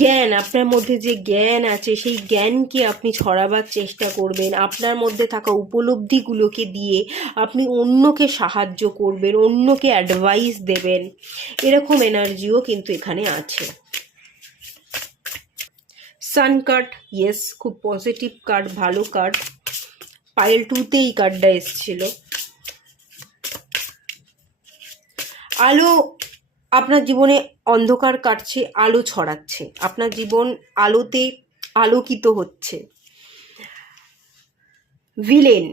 জ্ঞান, আপনার মধ্যে যে জ্ঞান আছে, সেই জ্ঞানকে আপনি ছড়াবার চেষ্টা করবেন। আপনার মধ্যে থাকা উপলব্ধিগুলোকে দিয়ে আপনি অন্যকে সাহায্য করবেন, অন্যকে অ্যাডভাইস দেবেন। এরকম এনার্জিও কিন্তু এখানে আছে। সান কার্ড, ইয়েস, খুব পজিটিভ কার্ড, ভালো কার্ড। পাইল 2তে এই কার্ডটা এসেছিল। আলো, আপনার জীবনে অন্ধকার কাটছে, আলো ছড়াচ্ছে, আপনার জীবন আলোতে আলোকিত হচ্ছে। ভিলেন,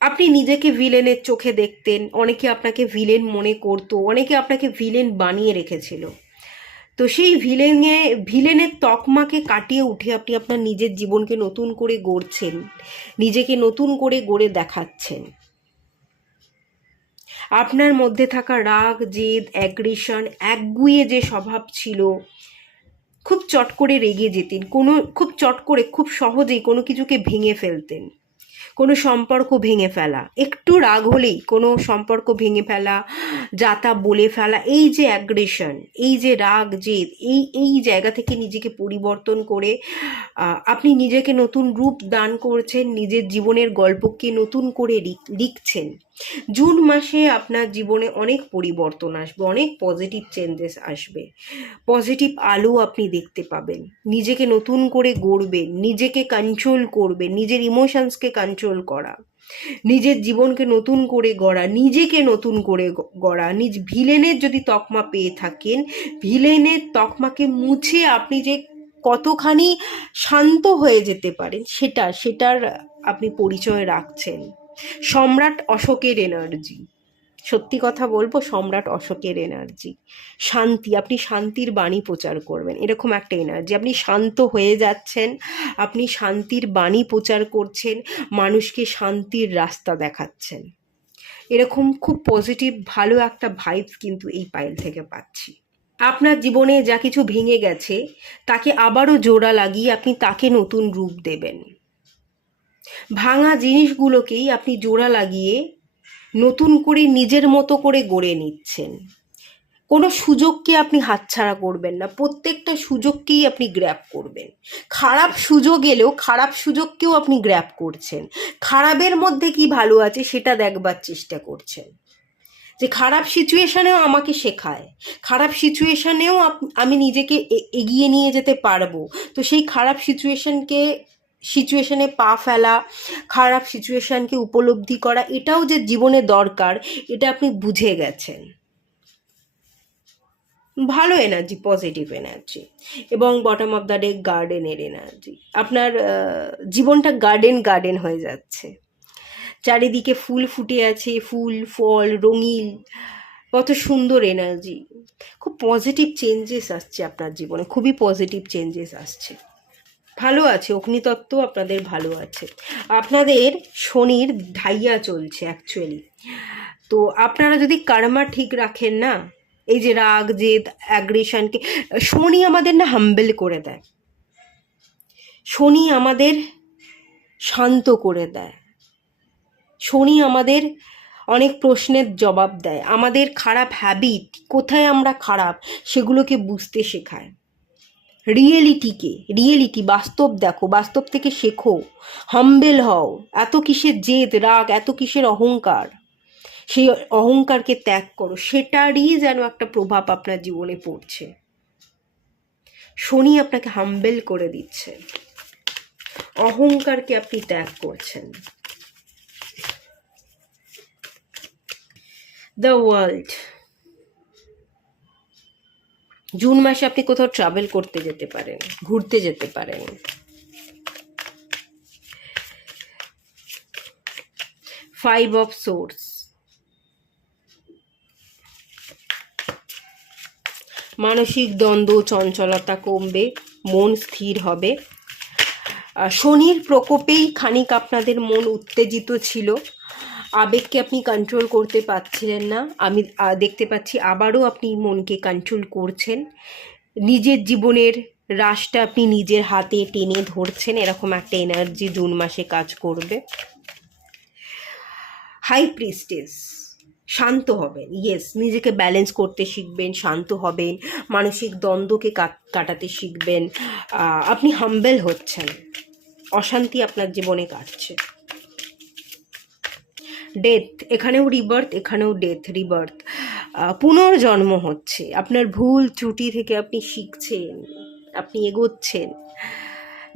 আপনি নিজেকে ভিলেনের চোখে দেখতেন, অনেকে আপনাকে ভিলেন মনে করতো, অনেকে আপনাকে ভিলেন বানিয়ে রেখেছিল। তো সেই ভিলেনের তকমাকে কাটিয়ে উঠে আপনি আপনার নিজের জীবনকে নতুন করে গড়ছেন, নিজেকে নতুন করে গড়ে দেখাচ্ছেন। আপনার মধ্যে থাকা রাগ, জেদ, অ্যাগ্রেশন, একগুঁয়ে যে স্বভাব ছিল, খুব চট করে রেগে যেতেন, খুব চট করে, খুব সহজেই কোনো কিছুকে ভেঙে ফেলতেন, কোনো সম্পর্ক ভেঙে ফেলা, একটু রাগ হলেই কোনো সম্পর্ক ভেঙে ফেলা, যাতা বলে ফেলা, এই যে অ্যাগ্রেশন, এই যে রাগ জেদ, এই জায়গা থেকে নিজেকে পরিবর্তন করে আপনি নিজেকে নতুন রূপ দান করছেন, নিজের জীবনের গল্পকে নতুন করে লিখছেন। জুন মাসে আপনার জীবনে অনেক পরিবর্তন আসবে, অনেক পজিটিভ চেঞ্জেস আসবে, পজিটিভ আলো আপনি দেখতে পাবেন, নিজেকে নতুন করে গড়বেন, নিজেকে কন্ট্রোল করবেন, নিজের ইমোশনসকে কন্ট্রোল করা, নিজের জীবনকে নতুন করে গড়া, নিজেকে নতুন করে গড়া। ভিলেনের যদি তকমা পেয়ে থাকেন, ভিলেনের তকমাকে মুছে আপনি যে কতখানি শান্ত হয়ে যেতে পারেন, সেটার আপনি পরিচয় রাখছেন। সম্রাট অশোকের এনার্জি, সত্যি কথা বলবো, সম্রাট অশোকের এনার্জি, শান্তি, আপনি শান্তির বাণী প্রচার করবেন, এরকম একটা এনার্জি। আপনি শান্ত হয়ে যাচ্ছেন, আপনি শান্তির বাণী প্রচার করছেন, মানুষকে শান্তির রাস্তা দেখাচ্ছেন। এরকম খুব পজিটিভ ভালো একটা ভাইবস কিন্তু এই পাইল থেকে পাচ্ছি। আপনার জীবনে যা কিছু ভেঙে গেছে তাকে আবারও জোড়া লাগিয়ে আপনি তাকে নতুন রূপ দেবেন। ভাঙা জিনিসগুলোকেই আপনি জোড়া লাগিয়ে নতুন করে নিজের মতো করে গড়ে নিচ্ছেন। কোনো সুযোগকে আপনি হাতছাড়া করবেন না, প্রত্যেকটা সুযোগকেই আপনি গ্র্যাব করবেন। খারাপ সুযোগ এলেও খারাপ সুযোগকেও আপনি গ্র্যাব করছেন। খারাপের মধ্যে কি ভালো আছে সেটা দেখবার চেষ্টা করছেন, যে খারাপ সিচুয়েশনেও আমাকে শেখায়, খারাপ সিচুয়েশনেও আমি নিজেকে এগিয়ে নিয়ে যেতে পারবো। তো সেই খারাপ সিচুয়েশনে পা ফেলা, খারাপ সিচুয়েশনকে উপলব্ধি করা, এটাও যে জীবনে দরকার, এটা আপনি বুঝে গেছেন। ভালো এনার্জি, পজিটিভ এনার্জি। এবং বটম অফ দ্য ডে গার্ডেনের এনার্জি। আপনার জীবনটা গার্ডেন হয়ে যাচ্ছে, চারিদিকে ফুল ফুটে আছে, ফুল ফল রঙিন, কত সুন্দর এনার্জি। খুব পজিটিভ চেঞ্জেস আসছে আপনার জীবনে, খুবই পজিটিভ চেঞ্জেস আসছে। ভালো আছে, অগ্নিতত্ত্ব আপনাদের ভালো আছে। আপনাদের শনির ঢাইয়া চলছে অ্যাকচুয়ালি। তো আপনারা যদি কার্মা ঠিক রাখেন না, এই যে রাগ জেদ অ্যাগ্রেশনকে, শনি আমাদের না হাম্বেল করে দেয়, শনি আমাদের শান্ত করে দেয়, শনি আমাদের অনেক প্রশ্নের জবাব দেয়, আমাদের খারাপ হ্যাবিট কোথায় আমরা খারাপ সেগুলোকে বুঝতে শেখায়। রিয়েলিটি বাস্তব দেখো, বাস্তব থেকে শেখো, হাম্বেল হও। এত কিসের জেদ রাগ, এত কিসের অহংকার, সেই অহংকারকে ত্যাগ করো, সেটারই যেন একটা প্রভাব আপনার জীবনে পড়ছে। শনি আপনাকে হাম্বেল করে দিচ্ছে, অহংকারকে আপনি ত্যাগ করছেন। দ্য ওয়ার্ল্ড, জুন মাসে আপনি কোথাও ট্রাভেল করতে যেতে পারেন, ঘুরতে যেতে পারেন। 5 অফ সোর্স, মানসিক দ্বন্দ্ব চঞ্চলতা কমবে, মন স্থির হবে। শনির প্রকোপেই খানিক আপনাদের মন উত্তেজিত ছিল, আবেগকে আপনি কন্ট্রোল করতে পারছিলেন না। আমি দেখতে পাচ্ছি আবারও আপনি মনকে কন্ট্রোল করছেন, নিজের জীবনের রাশটা আপনি নিজের হাতে টেনে ধরছেন, এরকম একটা এনার্জি জুন মাসে কাজ করবে। হাই প্রিস্টেস, শান্ত হবেন, ইয়েস, নিজেকে ব্যালেন্স করতে শিখবেন, শান্ত হবেন, মানসিক দ্বন্দ্বকে কাটাতে শিখবেন। আপনি হাম্বেল হচ্ছেন, অশান্তি আপনার জীবনে কাটছে। ডেথ, এখানেও রিবার্থ, এখানেও ডেথ, রিবার্থ, পুনর্জন্ম হচ্ছে। আপনার ভুল ত্রুটি থেকে আপনি শিখছেন, আপনি এগোচ্ছেন।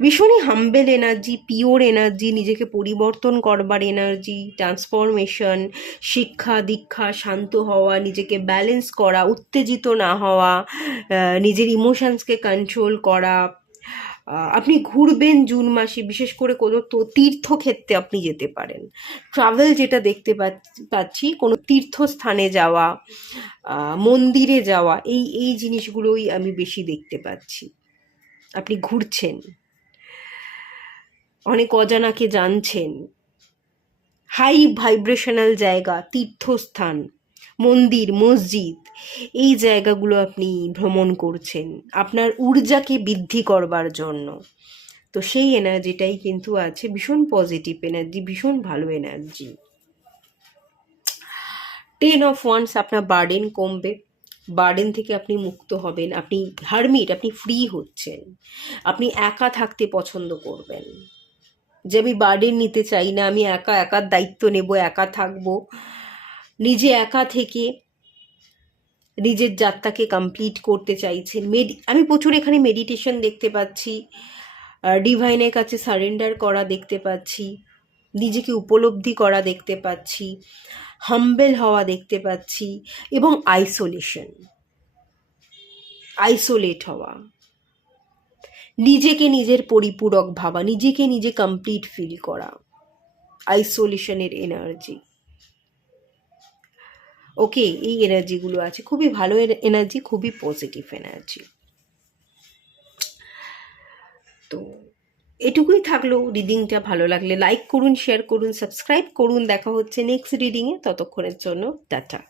ভীষণই হাম্বেল এনার্জি, পিওর এনার্জি, নিজেকে পরিবর্তন করবার এনার্জি, ট্রান্সফরমেশন, শিক্ষা দীক্ষা, শান্ত হওয়া, নিজেকে ব্যালেন্স করা, উত্তেজিত না হওয়া, নিজের ইমোশনসকে কন্ট্রোল করা। আপনি ঘুরবেন জুন মাসে, বিশেষ করে কোনো তীর্থক্ষেত্রে আপনি যেতে পারেন। ট্রাভেল যেটা দেখতে পাচ্ছি, কোনো তীর্থস্থানে যাওয়া, মন্দিরে যাওয়া, এই জিনিসগুলোই আমি বেশি দেখতে পাচ্ছি। আপনি ঘুরছেন, অনেক অজানাকে জানছেন, হাই ভাইব্রেশনাল জায়গা, তীর্থস্থান, মন্দির মসজিদ, এই জায়গাগুলো আপনি ভ্রমণ করছেন আপনার ঊর্জাকে বৃদ্ধি করবার জন্য। তো সেই এনার্জিটাই কিন্তু আছে, ভীষণ পজিটিভ এনার্জি, ভীষণ ভালো এনার্জি। 10 অফ ওয়ান্স, আপনার বার্ডেন কমবে, বার্ডেন থেকে আপনি মুক্ত হবেন, আপনি হারমিট, আপনি ফ্রি হচ্ছেন, আপনি একা থাকতে পছন্দ করবেন, যে আমি বার্ডেন নিতে চাই না, আমি একার দায়িত্ব নেব, একা থাকবো, নিজে একা থেকে নিজের যাত্রাকে কমপ্লিট করতে চাইছেন। আমি প্রচুর এখানে মেডিটেশন দেখতে পাচ্ছি, ডিভাইনের কাছে সারেন্ডার করা দেখতে পাচ্ছি, নিজেকে উপলব্ধি করা দেখতে পাচ্ছি, হাম্বেল হওয়া দেখতে পাচ্ছি, এবং আইসোলেট হওয়া, নিজেকে নিজের পরিপূরক ভাবা, নিজেকে নিজে কমপ্লিট ফিল করা, আইসোলেশনের এনার্জি। ওকে, এই এনার্জিগুলো আছে, খুবই ভালো এনার্জি, খুবই পজিটিভ এনার্জি। তো এটুকুই থাকলো রিডিংটা। ভালো লাগলে লাইক করুন, শেয়ার করুন, সাবস্ক্রাইব করুন। দেখা হচ্ছে নেক্সট রিডিংয়ে, ততক্ষণের জন্য টাটা।